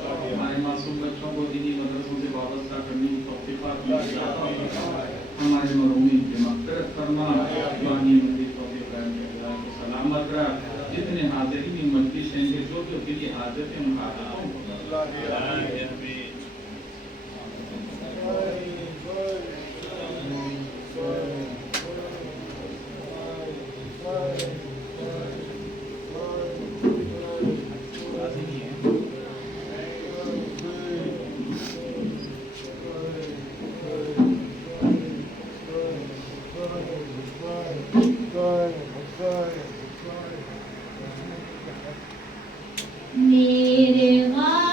ہمارے معصوم بچوں کو دینی مدرسوں سے وابستہ کرنے کی توفیقات میں اضافہ ہمارے مرحومین کی مغفرت فرما بانی مزید توفیق کرنے کو سلامت رکھ جتنے حاضرین مجلس ہیں جو کے لیے حاضر ہیں ان حاضروں کو میرے غازی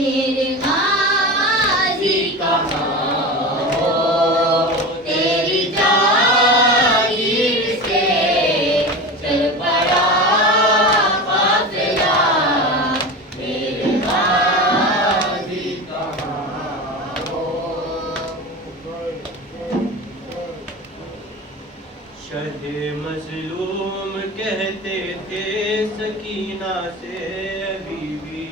میرے غازی کہاں ہو تیری جاگیر سے چل پڑا قافلہ میرے غازی کہاں ہو شہ مظلوم کہتے تھے سکینہ سے بیوی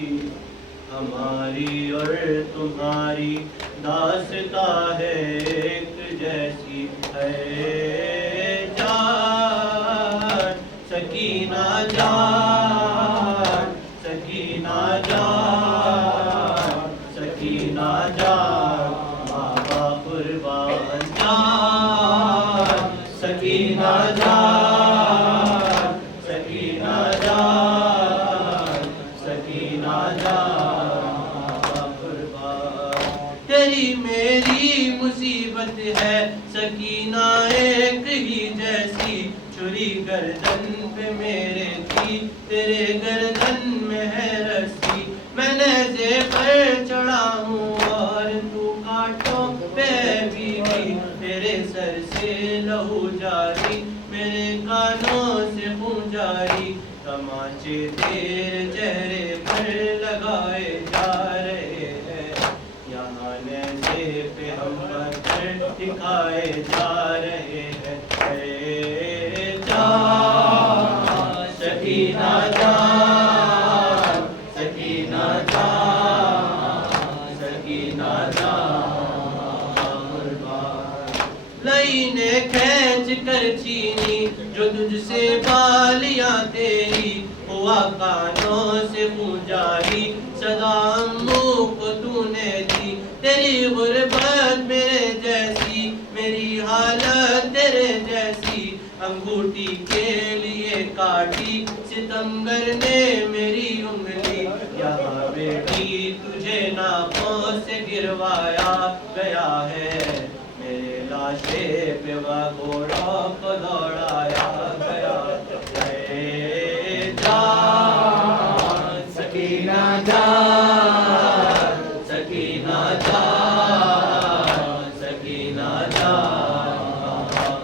ہماری اور تمہاری داستاں ہے ایک جیسی ہے جان سکینہ جان سکینہ جان سکینہ جان بابا قربان جان سکینہ جان سکینہ جان سکینہ جان قربان تیری میری مصیبت ہے سکینہ ایک ہی جیسی چھری گردن پہ میرے تھی تیرے گردن میں ہے رسی میں نیزے پر چڑھا ہوں اور تو کانٹوں پہ بیوی تیرے سر سے لہو جاری میرے کانوں سے خون جاری تماچے تیرے چہرے پر لگائے جا رہے ہیں یہاں نیزے پہ ہم پتھر دکھائے جا رہے ہیں اے جان سکینہ جان سکینہ جان سکینہ جان قربان لئی نے کھینچ کر چینی جو تجھ سے بالیاں تیری ہوا کانوں سے خون جاری صدا امّو کو تو نے دی تیری غربت میرے جیسی میری حالت تیرے جیسی انگوٹھی کے لیے کاٹی ستمگر نے میری انگلی یہاں بیٹی تجھے ناپوں سے گروایا گیا ہے میرے لاشے پہ وہ گھوڑوں کو دوڑایا گیا اے جان سکینہ جان سکینہ جان سکینہ جان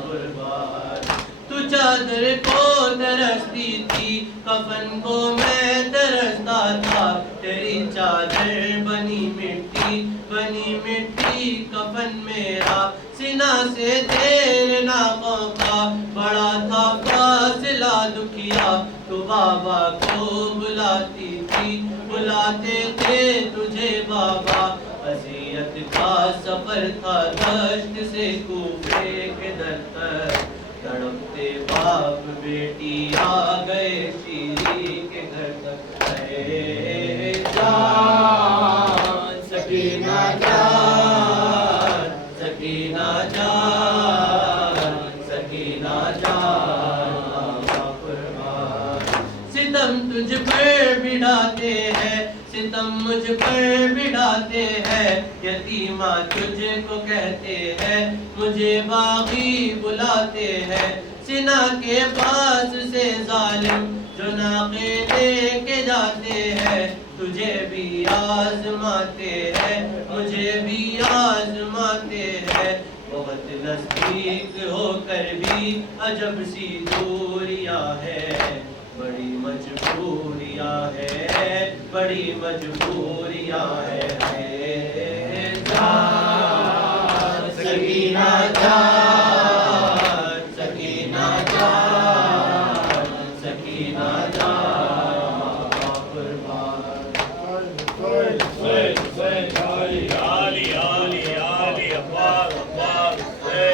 قربان تو چادر کو ترستی تھی کفن کو میں ترستا تھا تیری چادر بنی مٹی کفن میرا سینہ سے تیرے ناقوں کا بڑا تھا فاصلہ دکھیا تو بابا کو بلاتی تھی بلاتے تھے تجھے بابا اذیت کا سفر تھا دشت سے کوفے کے در تک تڑپتے باپ بیٹی آ گئے شیری کے گھر تک اے جان سکینہ جان سکینہ جان سکینہ جان قربان ستم تجھ پر بڑھاتے ہیں ستم مجھ پر بڑھاتے ہیں یتیمہ تجھ کو کہتے ہیں مجھے باغی بلاتے ہیں سنا کے پاس سے ظالم جو ناقے لے کے جاتے ہیں تجھے بھی آزماتے ہیں مجھے بھی آزماتے ہیں بہت نزدیک ہو کر بھی عجب سی دوریاں ہے بڑی مجبوریاں ہے بڑی مجبوریاں ہے